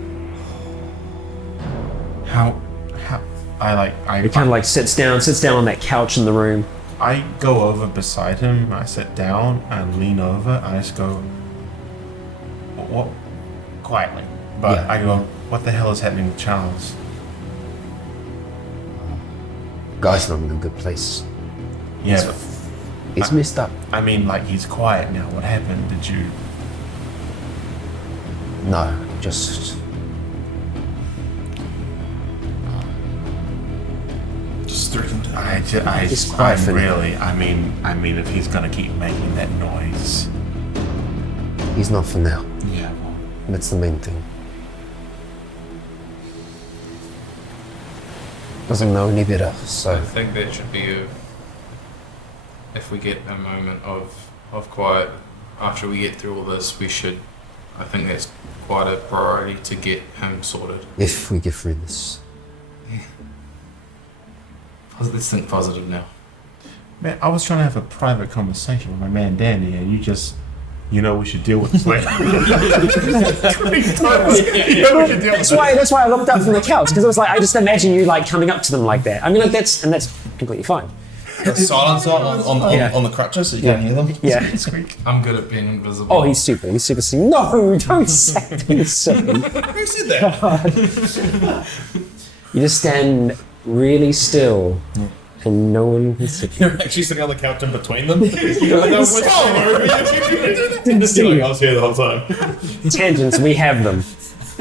How He kind of like sits down on that couch in the room. I go over beside him, I sit down and lean over, I just go, what? Quietly. But Yeah. I go, what the hell is happening with Charles? Guy's not in a good place. Yeah, but, He's messed up. I mean, like, he's quiet now. What happened? Did you... No, just Just threatened. He's quiet for now. I mean, if he's gonna keep making that noise. he's not for now. Yeah. That's the main thing. Doesn't know any better, I so think that should be if we get a moment of quiet after we get through all this, we should. I think that's quite a priority to get him sorted. if we get through this. Let's think positive now. Man, I was trying to have a private conversation with my man Danny, and you just... You know we should deal with this later. That's why I looked up from the couch, because I was like, I just imagine you like coming up to them like that. I mean, like that's completely fine. The silence on the crutches so you can't hear them. Yeah. I'm good at being invisible. Oh, he's super silly. No, don't say he's silly. Who said that? You just stand really still, and no one can see. You're actually sitting on the couch in between them. Didn't see you. I was here the whole time. Tangents, we have them.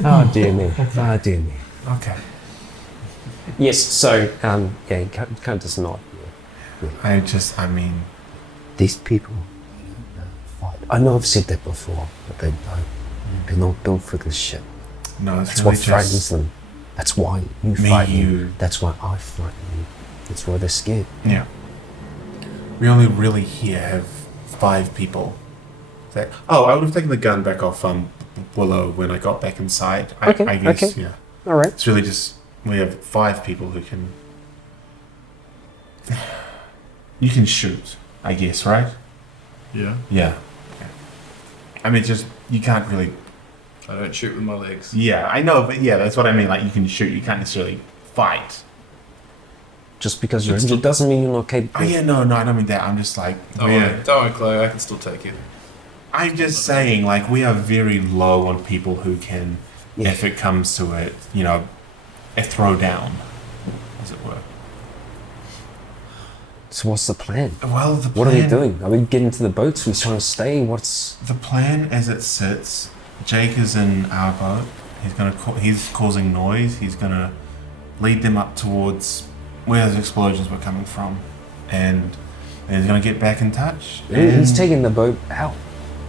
Oh dear me. Oh dear me. Okay. Yes. So, yeah, you can't just nod. I mean... These people fight. I know I've said that before, but they don't. They're not built for this shit. No, it's That's really what frightens just... them. That's why you Me, fight me. you. That's why I fight you. That's why they're scared. Yeah. We only really here have 5 people. That, I would have taken the gun back off Willow when I got back inside. I guess, okay. yeah. All right. It's really just, we have 5 people who can... You can shoot, I guess, right? Yeah. Yeah. I mean, just, you can't really... I don't shoot with my legs. Yeah, I know, but yeah, that's what I mean. Like, you can shoot, you can't necessarily fight. Just because you're injured doesn't mean you're not capable. Oh, yeah, no, I don't mean that. I'm just like... Don't worry, Chloe. I can still take it. I'm just saying, like, we are very low on people who can, Yeah. if it comes to it, you know, a throw down, as it were. So what's the plan? Well, the plan... What are we doing? Are we getting to the boats? Are we trying to stay? What's... The plan as it sits, Jake is in our boat. He's causing noise. He's gonna lead them up towards where those explosions were coming from, and he's gonna get back in touch. He's and- taking the boat out.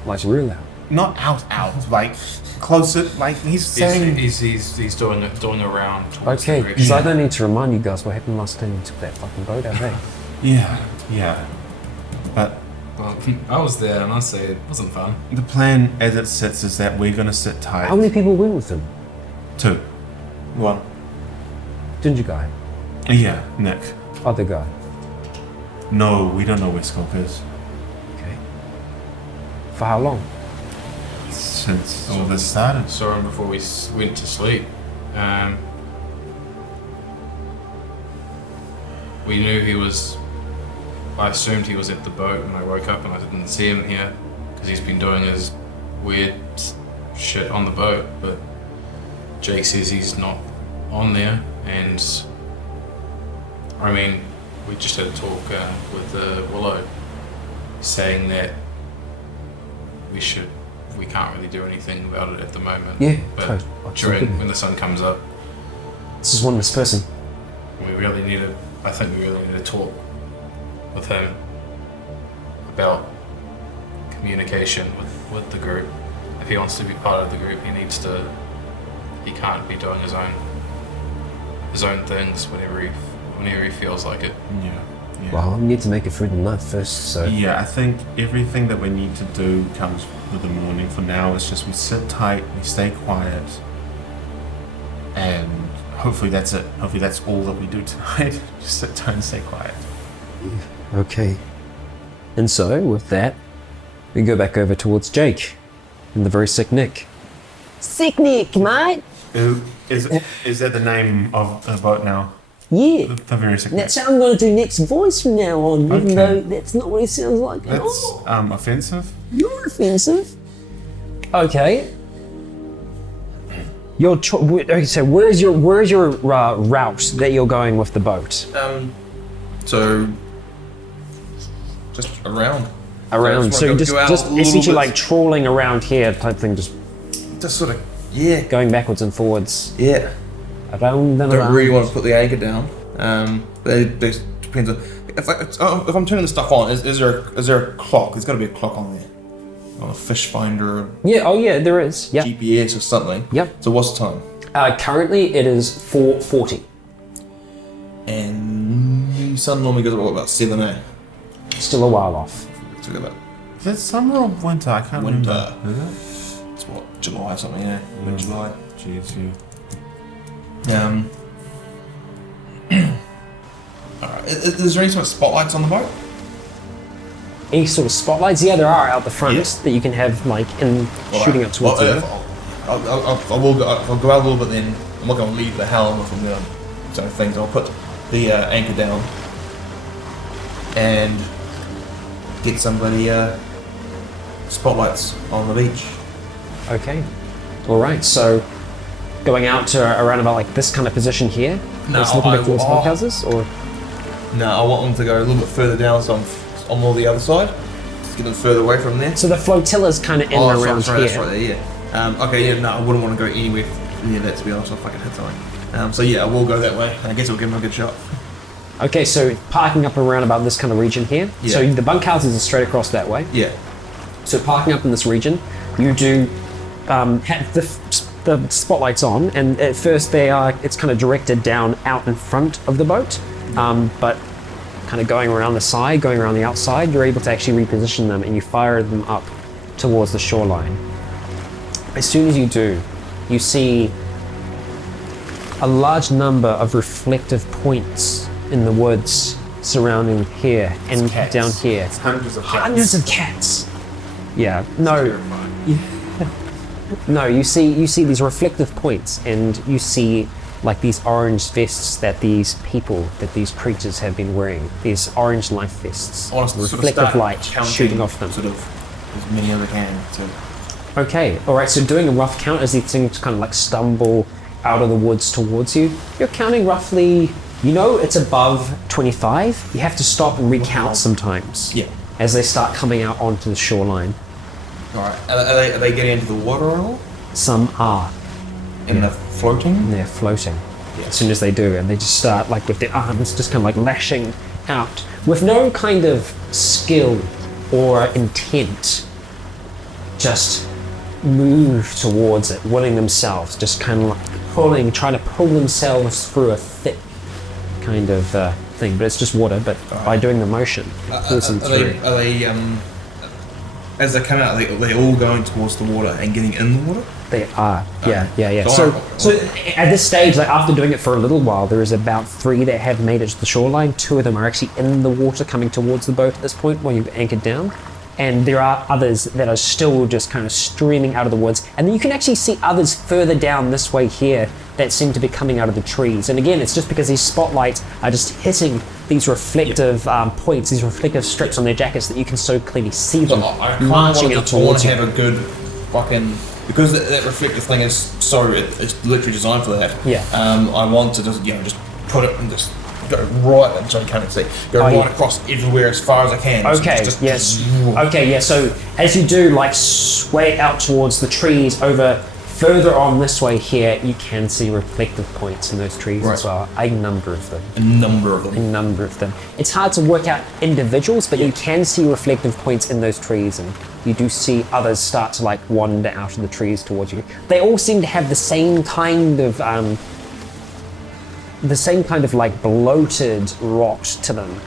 Like real out. not out, like closer. Like he's saying. He's doing around. towards Okay, the because I direction. don't need to remind you guys what happened last time you took that fucking boat out, hey? Yeah. But Well, I was there, and I say it wasn't fun. the plan as it sits is that we're gonna sit tight. How many people went with him? 2. 1. Ginger guy. Yeah, Nick. Other guy. No, we don't know where Skulk is. For how long? Since all this started. Saw him before we went to sleep. We knew he was. I assumed he was at the boat when I woke up and I didn't see him here because he's been doing his weird shit on the boat. But Jake says he's not on there, and I mean, we just had a talk with Willow, saying that we can't really do anything about it at the moment. Yeah, but during when the sun comes up, this is one this person. I think we really need to talk with him about communication with the group. If he wants to be part of the group, he can't be doing his own things whenever he feels like it. Yeah. Well, I need to make it through the night first, so... Yeah, I think everything that we need to do comes with the morning. For now, it's just we sit tight, we stay quiet, and hopefully that's it. Hopefully that's all that we do tonight. Just sit tight and stay quiet. Okay. And so, with that, we go back over towards Jake and the very sick Nick. Sick Nick, mate. Is that the name of the boat now? Yeah. The very sick Nick. That's how I'm going to do Nick's voice from now on, even Okay. though that's not what he sounds like at That's all. offensive. You're offensive. Okay. Okay, so where's your route that you're going with the boat? So just around. Around, so wanna you just go out a little essentially bit. like trawling around here type thing, just Just sort of, yeah, going backwards and forwards, yeah. around and Don't around. really want to put the anchor down. It depends on if I'm turning the stuff on. Is there a clock? There's got to be a clock on there, on a fish finder, Yeah, oh yeah, there is. Yeah. GPS or something. Yep. So what's the time? Currently it is 4:40. And sun normally goes about 7, eh? Still a while off. So we got Is that summer or winter? I can't Winter. remember. Is it? it's what, July or something, yeah, mid-July. Jeez, you. Alright, is there any sort of spotlights on the boat? Any sort of spotlights? Yeah, there are out the front that you can have like shooting up towards the river. I'll go out a little bit then. I'm not going to leave the helm if I'm going to do things. I'll put the anchor down and get somebody spotlights on the beach. Okay. All right. So going out to around about like this kind of position here. No, just looking back towards the houses, or No, I want them to go a little bit further down, so I'm on more the other side. Just get them further away from there. so the flotilla's kind of in and around sorry, here. that's right there, yeah. Okay, yeah, no, I wouldn't want to go anywhere near that, to be honest. I'll fucking hit something. So yeah, I will go that way. I guess we'll give them a good shot. Okay, so parking up around about this kind of region here. Yeah. So the bunkhouses are straight across that way. Yeah. So parking up in this region, you do have the spotlights on, and at first it's kind of directed down out in front of the boat, but kind of going around the side, going around the outside, you're able to actually reposition them and you fire them up towards the shoreline. As soon as you do, you see a large number of reflective points in the woods surrounding here and Cats. down here. It's hundreds of cats. Hundreds of cats. Yeah, no. No, you see these reflective points, and you see like these orange vests that these creatures have been wearing. These orange life vests. I want to Reflective light shooting off them. Sort of as many as I can. So. Okay, alright, so doing a rough count as these things kind of like stumble out of the woods towards you, you're counting roughly, it's above 25. You have to stop and recount sometimes. Yeah. As they start coming out onto the shoreline. Alright, are they getting into the water at all? Some are. And they're floating? And they're floating as soon as they do, and they just start like with their arms just kind of like lashing out with no kind of skill or intent, just move towards it, willing themselves, just kind of like trying to pull themselves through a thick kind of thing, but it's just water, but by doing the motion it pulls them through. Are they as they come out, are they all going towards the water and getting in the water? They are, yeah. So So at this stage, like after doing it for a little while, there is about 3 that have made it to the shoreline. 2 of them are actually in the water coming towards the boat at this point while you've anchored down. and there are others that are still just kind of streaming out of the woods. And then you can actually see others further down this way here that seem to be coming out of the trees. And again, it's just because these spotlights are just hitting these reflective points, these reflective strips on their jackets that you can so clearly see them marching out towards you. Have a good fucking, because that reflective thing is so, it's literally designed for that. Yeah. I want to just put it and just go right, I'm sorry, you can't see, go right across everywhere as far as I can. Okay, Okay, yeah, so as you do, like, sway out towards the trees over further on this way here, you can see reflective points in those trees as well. A number of them. A number of them. It's hard to work out individuals, but you can see reflective points in those trees, and you do see others start to like wander out of the trees towards you. They all seem to have the same kind of like bloated rot to them.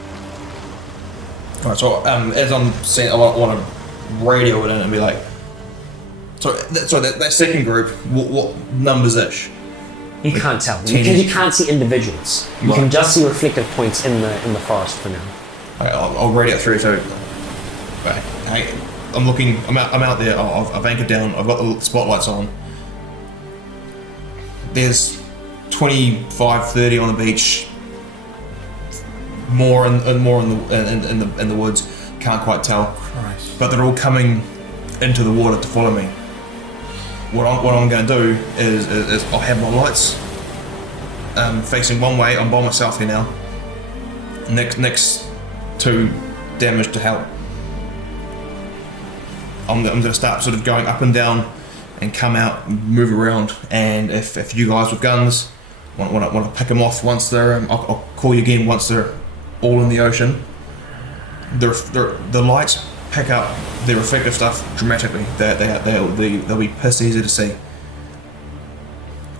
Alright, so as I'm saying, I want to radio it in and be like, so that second group, what numbers ish? You can't tell because you can't see individuals. You can just see reflective points in the forest for now. Okay, I'll radio it through. So, hey, I'm looking. I'm out there. I've anchored down. I've got the spotlights on. There's 25, 30 on the beach. More in the woods. Can't quite tell. Christ. But they're all coming into the water to follow me. What I'm going to do is I'll have my lights facing one way. I'm by myself here now. Next to damage to help. I'm going to start sort of going up and down and come out, move around, and if you guys with guns want to pick them off once they're, I'll call you again once they're all in the ocean. The lights pick up the reflective stuff dramatically. They'll be piss easy to see.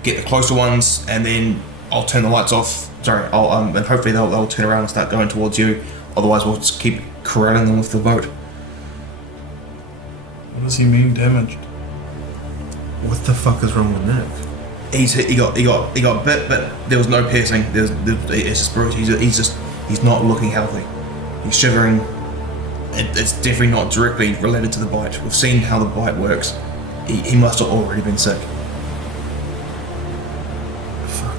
Get the closer ones, and then I'll turn the lights off. Sorry, and hopefully they'll turn around and start going towards you. Otherwise, we'll just keep corralling them with the boat. What does he mean damaged? What the fuck is wrong with Nick? He got bit, but there was no piercing. It's just bruised. He's not looking healthy. He's shivering. It's definitely not directly related to the bite. We've seen how the bite works. He must have already been sick. Fuck.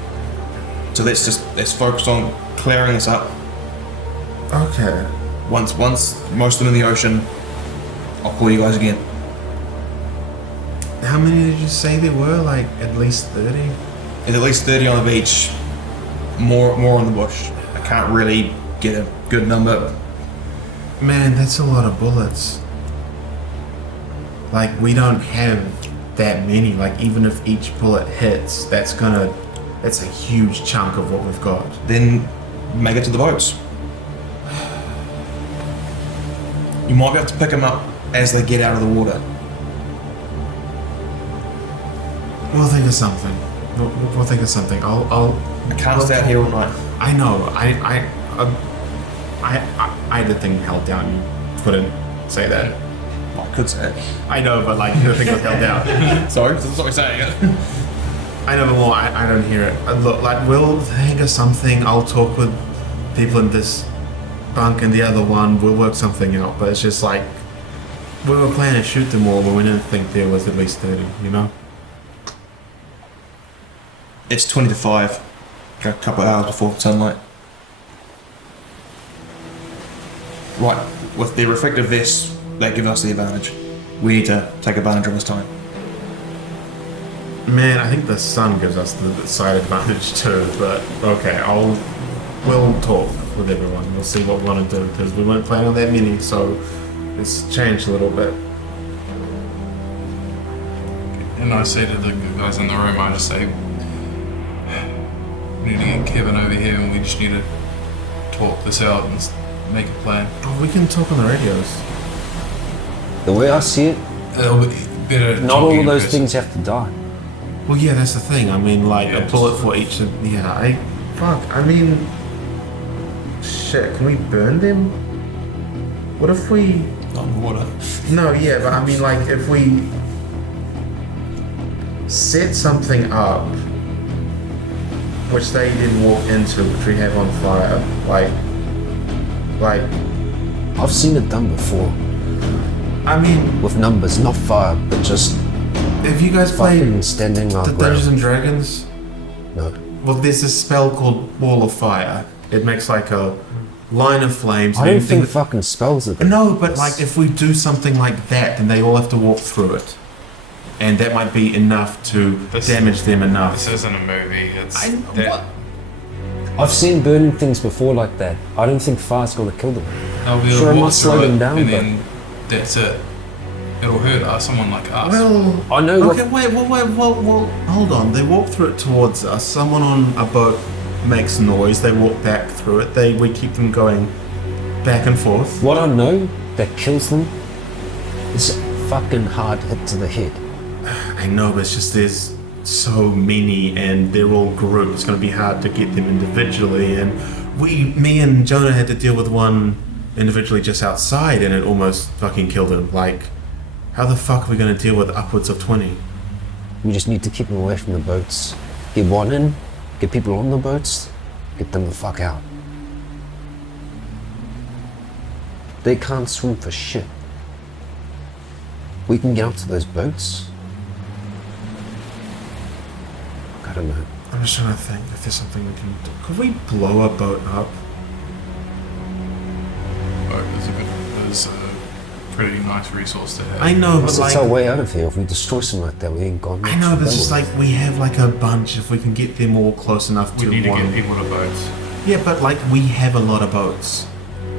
So let's focus on clearing this up. Okay. Once most of them in the ocean, I'll call you guys again. How many did you say there were? Like at least 30? There's at least 30 on the beach. More on the bush. I can't really get a good number. Man, that's a lot of bullets. Like, we don't have that many. Like, even if each bullet hits, that's a huge chunk of what we've got. Then make it to the boats. You might be able to pick them up as they get out of the water. We'll think of something. We'll think of something. I can't stay out here all night. I know. I had the thing held down. You couldn't say that. I could say it. I know, but like the thing was held down. Sorry saying it. I know, but more. I don't hear it. Look, like we'll think of something. I'll talk with people in this bunk and the other one. We'll work something out. But it's just like we were planning to shoot them all, but we didn't think there was at least 30. You know. It's 20 to 5. A couple of hours before sunlight. Right, with the reflective vests, they give us the advantage. We need to take advantage of this time. Man, I think the sun gives us the side advantage too, but okay, we'll talk with everyone. We'll see what we want to do, because we weren't planning on that many, so it's changed a little bit. And I say to the guys in the room, I just say, we need to get Kevin over here and we just need to talk this out and make a plan. Oh, we can talk on the radios. The way I see it, It'll be better. not all talking of those in person. things have to die. Well, yeah, that's the thing. I mean, like, Yeah, a bullet for each of... Yeah, I mean... Shit, can we burn them? What if we... Not in the water. No, yeah, but I mean, like, if we... set something up... which they didn't walk into, which we have on fire, like... I've seen it done before. I mean, with numbers, not fire, but just have you guys played fucking standing our the Dungeons and ground. Dragons? No. Well, there's this spell called Wall of Fire. It makes like a line of flames. I and don't anything think fucking spells are good. No, but like if we do something like that, then they all have to walk through it. And that might be enough to damage them enough. This isn't a movie. It's What? I've seen burning things before like that. I don't think fire's gonna kill them. They'll be Sure, it able to might walk slow through them it, down, and but- then that's it. It'll hurt us, someone like us. Well, I know okay, wait, hold on. They walk through it towards us. Someone on a boat makes noise. They walk back through it. We keep them going back and forth. what I know that kills them is fucking hard hit to the head. I know, but it's just there's so many, and they're all grouped. It's going to be hard to get them individually, and me and Jonah had to deal with one individually just outside, and it almost fucking killed him. Like, how the fuck are we going to deal with upwards of 20? We just need to keep them away from the boats. Get one in, get people on the boats, get them the fuck out. They can't swim for shit. We can get up to those boats. I don't know. I'm just trying to think if there's something we can do. Could we blow a boat up? Is a pretty nice resource to have. I know, but It's like, our way out of here. If we destroy something like that, we ain't gone. I know, but it's just like we have like a bunch. If we can get them all close enough We to need to one. get people to boats. Yeah, but like we have a lot of boats.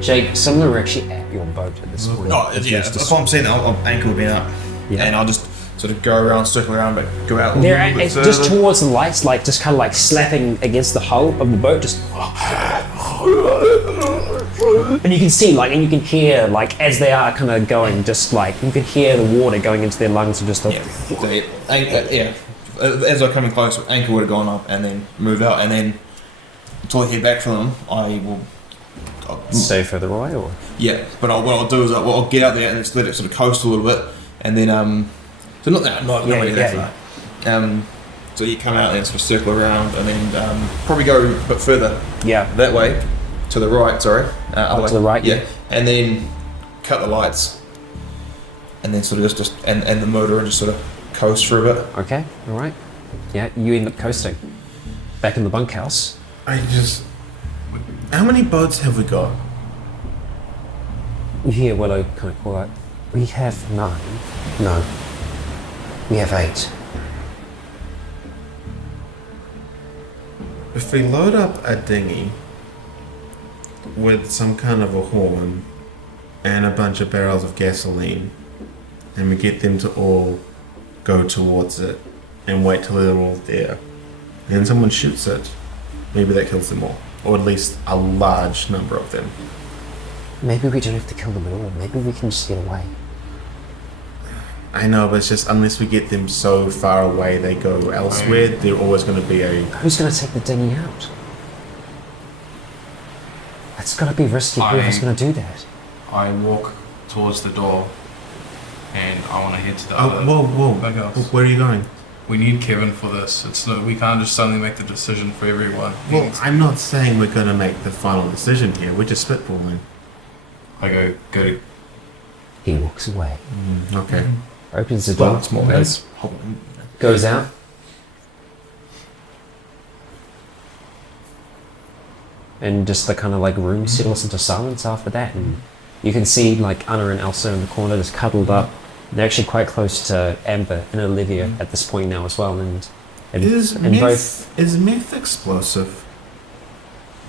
Jake, some of them are actually at your boat at this point. Oh, yeah, that's what I'm saying. I'll anchor will be up. Yeah. And I'll just sort of go around, circle around, but go out a They're little bit it's just further. towards the lights, like just kind of like slapping against the hull of the boat, just. And you can see, like, and you can hear, like, as they are kind of going, just like you can hear the water going into their lungs and just like. Yeah. As I come in close, anchor would have gone up and then move out, and then until I hear back from them, I will. Stay further away, or Yeah, but what I'll do is I'll get out there and just let it sort of coast a little bit, and then so not that really that far. So you come out and sort of circle around, and then probably go a bit further yeah, that way, to the right. Sorry, other way. to the right, Yeah, yeah. and then cut the lights, and then sort of just and the motor and just sort of coast for a bit. okay, all right, yeah. You end up coasting back in the bunkhouse. How many boats have we got? You hear Willow kind of call out, We have 9. No. We have 8. If we load up a dinghy with some kind of a horn and a bunch of barrels of gasoline, and we get them to all go towards it and wait till they're all there, and someone shoots it, maybe that kills them all, or at least a large number of them. Maybe we don't have to kill them at all. Maybe we can just get away. I know, but it's just unless we get them so far away they go elsewhere, they're always going to be a... who's going to take the dinghy out? That's got to be risky. Whoever's going to do that? I walk towards the door, and I want to head to the Oh, other. whoa. bunkhouse. Where are you going? We need Kevin for this. We can't just suddenly make the decision for everyone. Well, I'm not saying we're going to make the final decision here. We're just spitballing. I go to He walks away. Okay. Opens the door, goes out. And just the kind of like room settles into silence after that, and you can see like Anna and Elsa in the corner just cuddled up. They're actually quite close to Amber and Olivia at this point now as well, and Is meth explosive?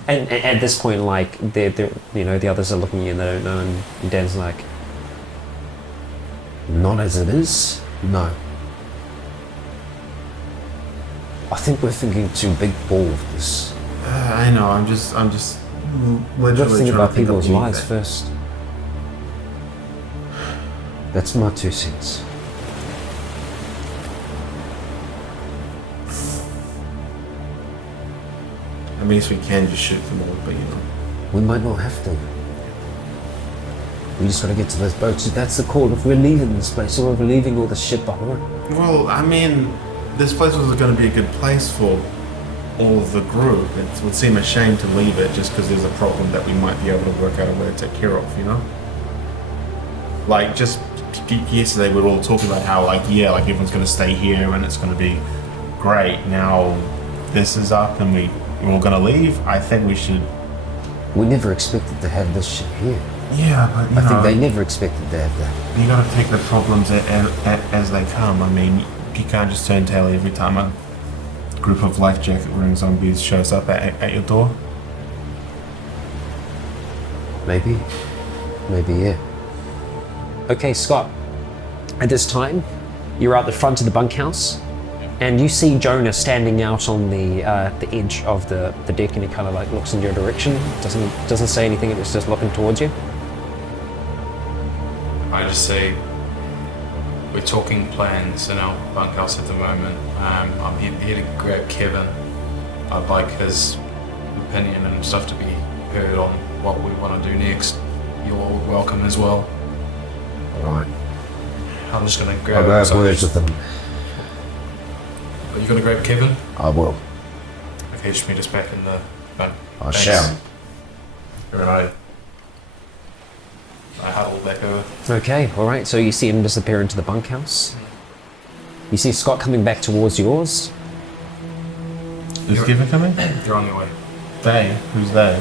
And at this point, like they're the others are looking at you and they don't know, and Dan's like, Not as it is. No. I think we're thinking too big ball with this. I know. I'm just we've got to think trying about to think of people's lives anything. first. That's my 2 cents. I mean, we can just shoot them all, but you know. We might not have to. We just gotta get to those boats. That's the call. If we're leaving this place, or if we're leaving all this shit behind. Well, I mean, this place was going to be a good place for all of the group. It would seem a shame to leave it just because there's a problem that we might be able to work out a way to take care of, you know? Like, just yesterday we were all talking about how like everyone's going to stay here and it's going to be great. Now this is up and we're all going to leave. I think we should. We never expected to have this shit here. Yeah, but I think they never expected to have that. You got to take the problems as they come. I mean, you can't just turn tail every time a group of life jacket wearing zombies shows up at your door. Maybe, yeah. Okay, Scott. At this time, you're at the front of the bunkhouse, and you see Jonah standing out on the edge of the deck, and he kind of like looks in your direction. Doesn't say anything. It's just looking towards you. I just say, we're talking plans in our bunkhouse at the moment. I'm here to grab Kevin. I'd like his opinion and stuff to be heard on what we want to do next. You're welcome as well. Alright. I'm just going to I'll grab go have words with them. Are you going to grab Kevin? I will. Okay, just meet us back in the bunk. I shall. Right. I huddle back over. Okay, all right. So you see him disappear into the bunkhouse. You see Scott coming back towards yours. Is Kevin coming? You're on your way. They? Who's they?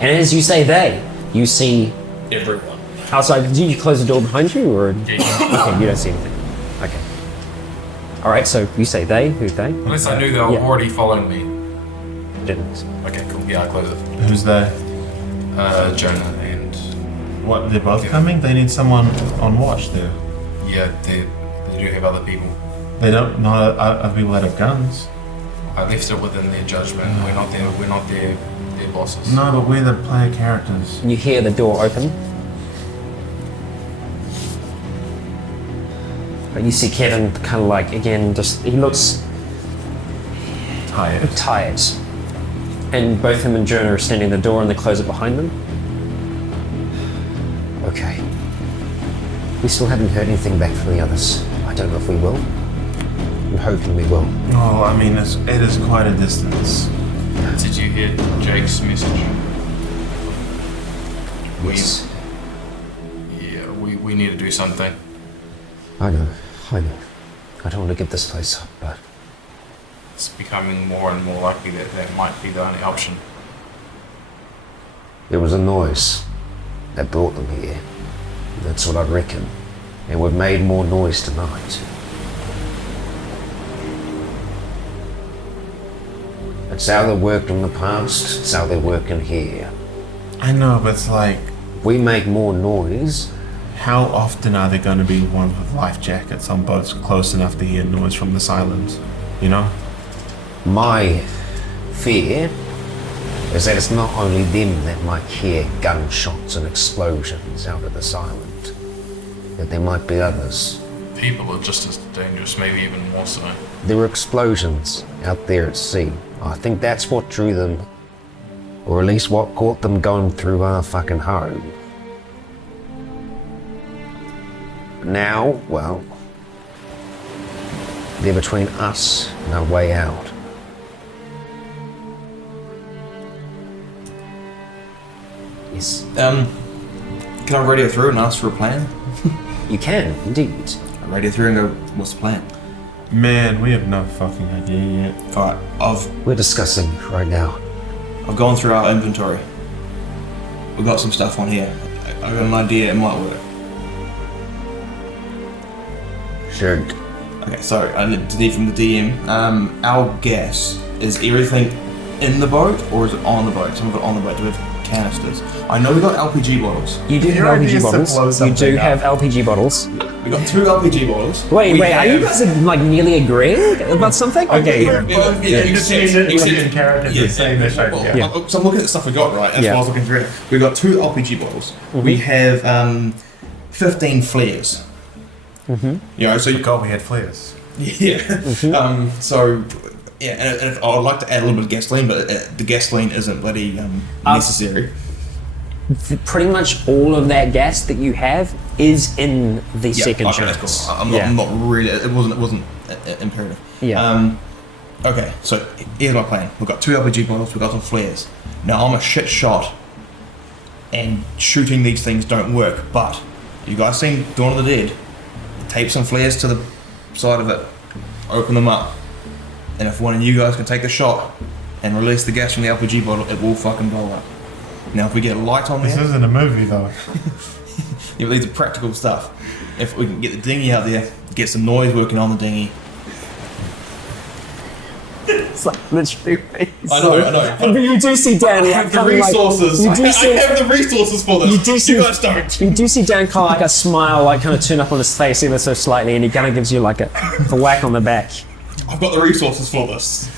And as you say they, you see Everyone. outside. Did you close the door behind you, or Yeah. okay, you don't see anything. Okay. All right. So you say they. Who they? Unless I knew they were Yeah. already following me. Didn't. Okay, cool. Yeah, I close it. Who's they? Jonah and What? They're both coming? They need someone on watch there. yeah, they do have other people. They don't know other people that have guns. I left it within their judgment. We're not their bosses. No, but we're the player characters. You hear the door open. But you see Kevin kind of like, again, just, he looks Tired. tired. And both him and Jonah are standing at the door and they close it behind them. Okay. We still haven't heard anything back from the others. I don't know if we will. I'm hoping we will. Oh, I mean, it is quite a distance. Did you hear Jake's message? Yes. Yeah, we need to do something. I know. I don't want to give this place up, but It's becoming more and more likely that that might be the only option. there was a noise that brought them here. That's what I reckon. And we've made more noise tonight. It's how they worked in the past, it's how they're working here. I know, but it's like, We make more noise. how often are there going to be ones with life jackets on boats close enough to hear noise from this island? You know? My fear is that it's not only them that might hear gunshots and explosions out of this island, that there might be others. People are just as dangerous, maybe even more so. There were explosions out there at sea. I think that's what drew them, or at least what caught them going through our fucking home. Now, well, they're between us and our way out. Yes. Can I radio through and ask for a plan? You can, indeed. I radio through and go, what's the plan? Man, we have no fucking idea yet. Alright, We're discussing right now. I've gone through our inventory. We've got some stuff on here. I've got an idea, it might work. Sure. Okay, so I need to need from the DM. Our guess, is everything in the boat or is it on the boat? Some of it on the boat. Do we have canisters? I know we've got LPG bottles. You do have Your idea is LPG to blow bottles. You do something have LPG bottles. We've got 2 LPG bottles. Wait, We are you have- guys like nearly agreeing about something? Okay. We're both independent characters Yeah, that say this well, idea. Yeah. So I'm looking at the stuff we got, right? That's Yeah. what I was looking through. We've got 2 LPG bottles. We have 15 flares. You know, so you God, we had flares. yeah. So yeah, and I'd like to add a little bit of gasoline, but the gasoline isn't bloody necessary. Pretty much all of that gas that you have is in the Yeah, second okay, chance. that's cool. I'm not really. It wasn't imperative. Yeah. Okay, so here's my plan. We've got 2 LPG bottles. We've got some flares. Now I'm a shit shot, and shooting these things don't work. But You guys seen Dawn of the Dead? Tape some flares to the side of it, open them up, and if one of you guys can take the shot and release the gas from the LPG bottle, it will fucking blow up. Now, if we get a light on This there, isn't a movie though. these are practical stuff. If we can get the dinghy out there, get some noise working on the dinghy. It's like literally. I know. But you do see Dan. I have the resources. I have the resources for this. You do see. You guys don't. You do see Dan kind of like a smile, like kind of turn up on his face ever so slightly, and he kind of gives you like a whack on the back. I've got the resources for this.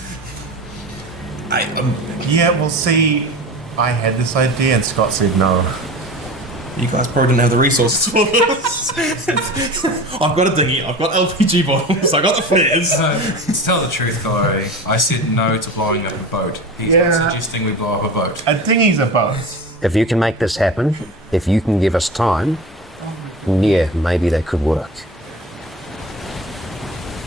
Yeah, we'll see. I had this idea and Scott said no. You guys probably didn't have the resources for this. I've got a dinghy, I've got LPG bottles, I got the flares. To tell the truth though, I said no to blowing up a boat. He's not suggesting we blow up a boat. A dinghy's a boat. If you can make this happen, if you can give us time, yeah, maybe that could work.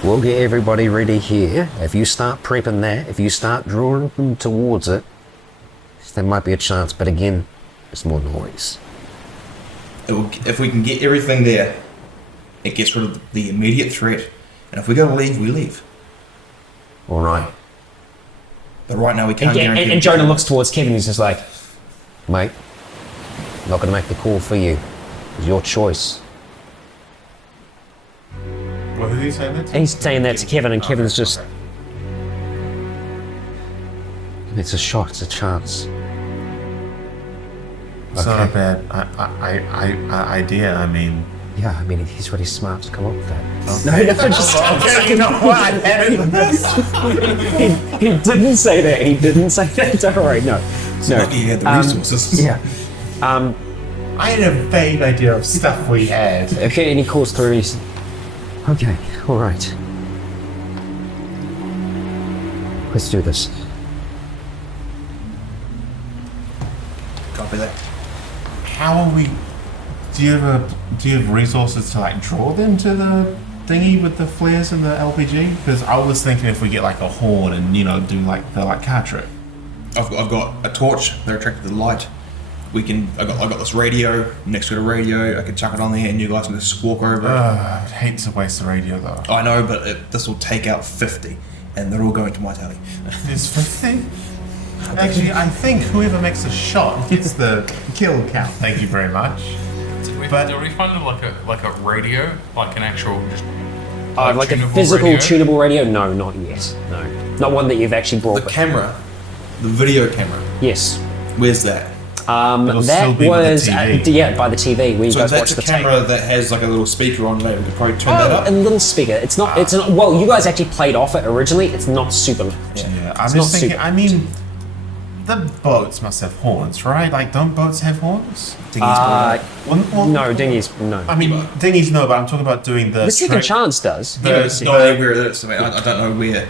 We'll get everybody ready here. If you start prepping that, if you start drawing them towards it, there might be a chance, but again, it's more noise. If we can get everything there, it gets rid of the immediate threat. And if we gotta leave, we leave. All right, But right now we can't guarantee. And Jonah looks towards Kevin. He's just like, mate, I'm not going to make the call for you. It's your choice. What did he say that to? he's saying that to Kevin, and Kevin's just. It's a shot, it's a chance. It's not a bad idea. I mean, Yeah, I mean, he's really smart to come up with that. No, just you know what? He didn't say that. He didn't say that. Don't worry. No. Lucky you had the resources. Yeah. I had a vague idea of stuff we had. Okay, and he calls through. He's, Okay, all right. Let's do this. Copy that. How are we? Do you have resources to like draw them to the thingy with the flares and the LPG? Because I was thinking if we get like a horn and do like the car trick. I've got a torch. They're attracted to the light. I got this radio. Next to the radio, I can chuck it on there, and you guys can just squawk over it. I'd hate to waste the radio though. I know, but this will take out 50, and they're all going to my tally. It's 50. Actually, I think whoever makes a shot gets the kill count. Thank you very much. Did we But- find like a radio, like an actual just like a tunable physical radio? tunable radio? No, not yet. No, not one that you've actually brought. The camera, the video camera. Yes. Where's that? It'll still That be with the was TV. by the TV. We So guys that's watched a the camera tape. that has like a little speaker on there. We could probably turn that Oh, up. a little speaker. It's not. It's not. Well, you guys actually played off it originally. It's not super loud. Yeah, I'm It's just not thinking. super- I mean, the boats must have horns, right? Like, don't boats have horns? No, dinghies. No. I mean, dinghies no, but I'm talking about doing the. The second trick. chance does. Yeah, it's not anywhere it is. I mean, I don't know where.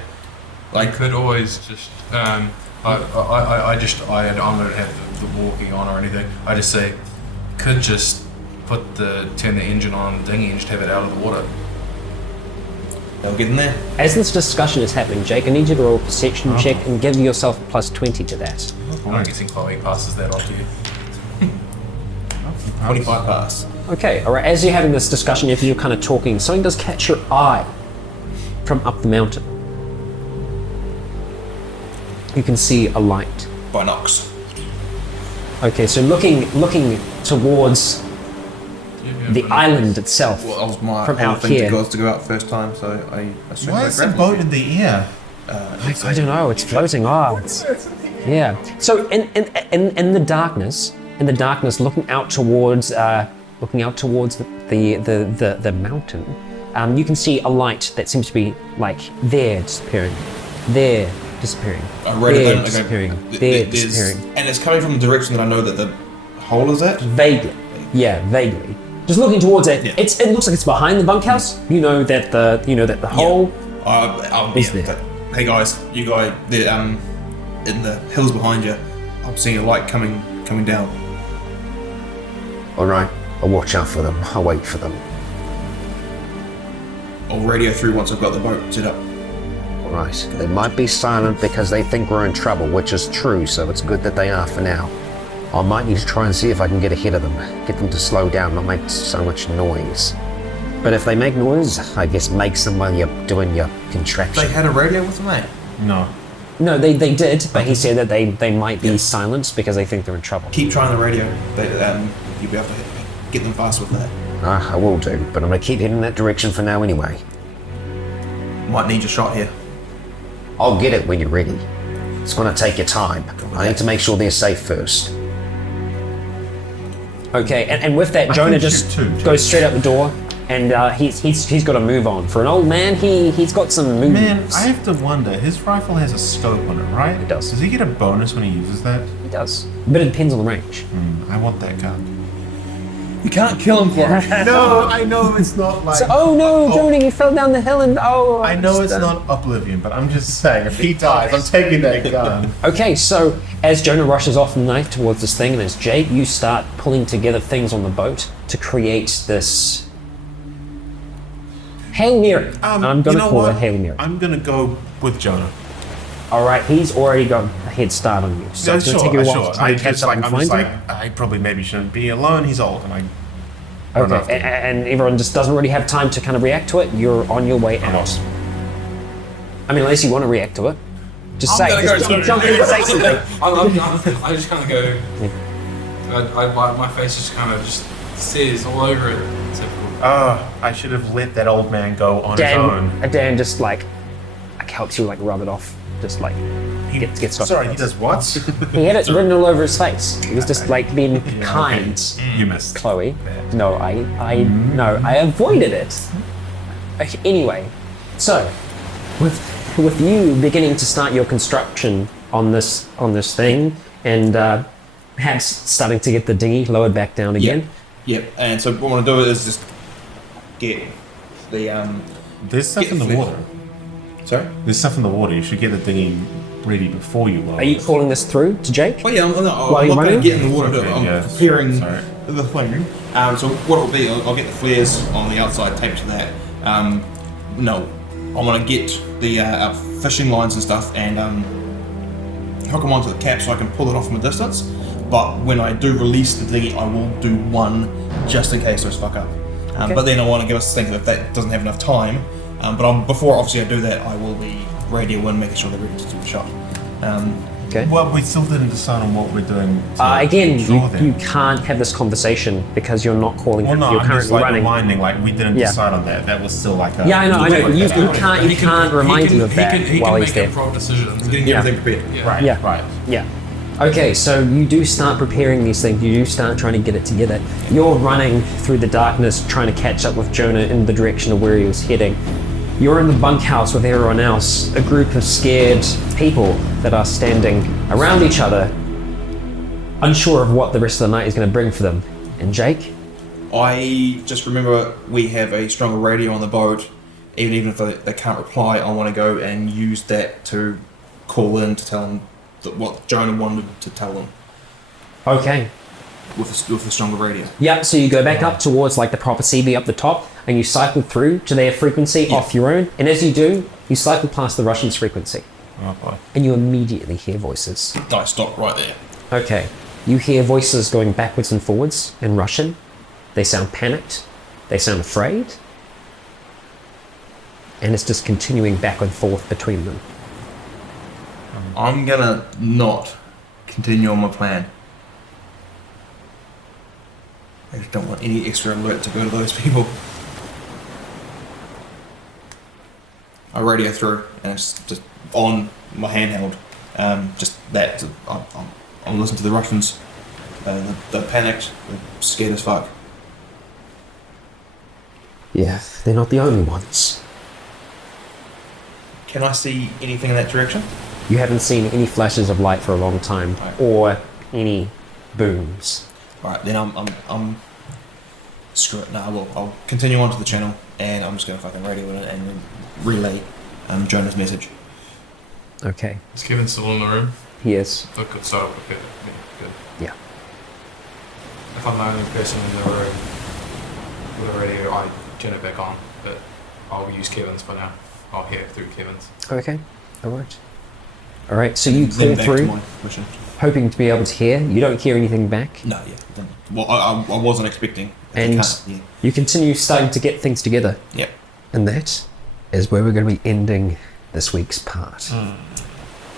I could always just I'm not have the walkie on or anything. I just say could just turn the engine on the dinghy and just have it out of the water. They'll get in there. As this discussion is happening, Jake, I need you to roll a perception check and give yourself a plus 20 to that. I'm guessing Chloe passes that off to you. 25 pass. Okay, all right. As you're having this discussion, if you're kind of talking, something does catch your eye from up the mountain. You can see a light. Binocs. Okay, so looking towards the island itself. Well, that was my From whole out thing here. to go out first time, so I assumed Why I is the grabbed boat it. in the air? I don't know. It's floating. Yeah. So in the darkness, looking out towards the mountain, you can see a light that seems to be like there disappearing, there disappearing, I read it there then, disappearing, okay, there there's- disappearing. And it's coming from the direction that I know that the hole is at. Vaguely. Yeah, vaguely. Just looking towards it, Yeah. it looks like it's behind the bunkhouse. You know that the hole. Is there? Hey guys, you guys, in the hills behind you, I'm seeing a light coming down. All right, I'll watch out for them. I'll wait for them. I'll radio through once I've got the boat set up. All right, they might be silent because they think we're in trouble, which is true, so it's good that they are for now. I might need to try and see if I can get ahead of them, get them to slow down, not make so much noise. But if they make noise, I guess make some while you're doing your contraction. They had a radio with them, eh? No. No, they did, but he said that they might be silenced because they think they're in trouble. Keep trying the radio. You'll be able to get them fast with that. I will do, but I'm going to keep heading in that direction for now anyway. Might need your shot here. I'll get it when you're ready. It's going to take your time. I need to make sure they're safe first. Okay, and with that, I Jonah can just shoot too, goes straight out the door, and he's got to move on. For an old man, he's got some moves. Man, I have to wonder, his rifle has a scope on it, right? It does. Does he get a bonus when he uses that? He does, but it depends on the range. I want that gun. You can't kill him for it. No, I know it's not like... Oh no, Jonah, you fell down the hill and I know it's not Oblivion, but I'm just saying, if he dies, I'm taking that gun. Okay, so as Jonah rushes off the knife towards this thing, and as Jake, you start pulling together things on the boat to create this Hail Mary. I'm going to call it Hail Mary. I'm going to go with Jonah. All right, he's already got a head start on you, so it's going to take you a while to try and catch up and find him. I probably maybe shouldn't be alone. He's old, and I. Okay, and everyone just doesn't really have time to kind of react to it. You're on your way out. I mean, unless you want to react to it, just say. Just jump in and say something. I just kind of go. My face just kind of just stares all over it. I should have let that old man go on his own. Dan just like helps you like rub it off. Just like gets stuff. Sorry, he does what? He had it written all over his face. He was just like being kind. Okay. You missed. Chloe. No, I avoided it. Anyway, so with you beginning to start your construction on this thing, and perhaps starting to get the dinghy lowered back down again. Yep. And so what I want to do is just get the There's stuff in the water. Sorry? There's stuff in the water. You should get the dinghy ready before you lower. Are you calling this through to Jake? Well, yeah, I'm While not going running? to get in the water. Okay, I'm yeah, preparing sorry. the thing. So what it'll be, I'll get the flares on the outside, taped to that. No, I want to get the fishing lines and stuff and hook them onto the cap so I can pull it off from a distance. But when I do release the dinghy, I will do one just in case those fuck up. But then I want to give us think that if that doesn't have enough time. Before obviously I do that, I will be radio in, making sure they're ready to do the shot. Okay. Well, we still didn't decide on what we're doing. Again, you can't have this conversation because you're not calling him. Well, no, You're I'm just currently like running. reminding, like we didn't decide on that. That was still like a... Yeah, I know. You can't remind him of that while he's there. He can make improv decisions. Getting everything prepared. Right, Yeah. right. Yeah. Okay, so you do start preparing these things. You do start trying to get it together. You're running through the darkness, trying to catch up with Jonah in the direction of where he was heading. You're in the bunkhouse with everyone else, a group of scared people that are standing around each other, unsure of what the rest of the night is going to bring for them. And Jake? I just remember we have a stronger radio on the boat. Even if they can't reply, I want to go and use that to call in to tell them what Jonah wanted to tell them. Okay. With the stronger radio. Yeah, so you go back up towards like the proper CB up the top, and you cycle through to their frequency off your own. And as you do, you cycle past the Russian's frequency. Oh boy. And you immediately hear voices. I stopped right there. Okay. You hear voices going backwards and forwards in Russian. They sound panicked. They sound afraid. And it's just continuing back and forth between them. I'm gonna not continue on my plan. I just don't want any extra alert to go to those people. I radio through and it's just on my handheld. Just that. I'm listening to the Russians. They're panicked. They're scared as fuck. Yeah, they're not the only ones. Can I see anything in that direction? You haven't seen any flashes of light for a long time, or any booms. Alright, then I'm screw it. No, I'll continue on to the channel and I'm just gonna fucking radio it and relay Jonah's message. Okay. Is Kevin still in the room? He is. Oh, good. So, okay. Yeah, good. Yeah. If I'm the only person in the room with a radio, I turn it back on, but I'll use Kevin's for now. I'll hear through Kevin's. Okay. All right. All right, so you Then call back to through, my question. hoping to be able to hear. You don't hear anything back, No, yeah. Then, well, I wasn't expecting. and Yeah. you continue starting to get things together. Yep. And that is where we're going to be ending this week's part.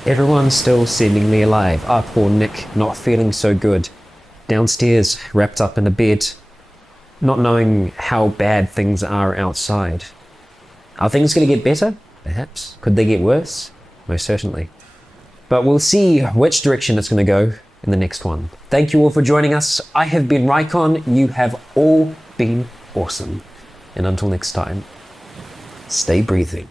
Everyone's still seemingly alive. Our poor Nick, not feeling so good. Downstairs, wrapped up in a bed, not knowing how bad things are outside. Are things going to get better? Perhaps. Could they get worse? Most certainly. But we'll see which direction it's going to go in the next one. Thank you all for joining us. I have been Rycon. You have all been awesome. And until next time, stay breathing.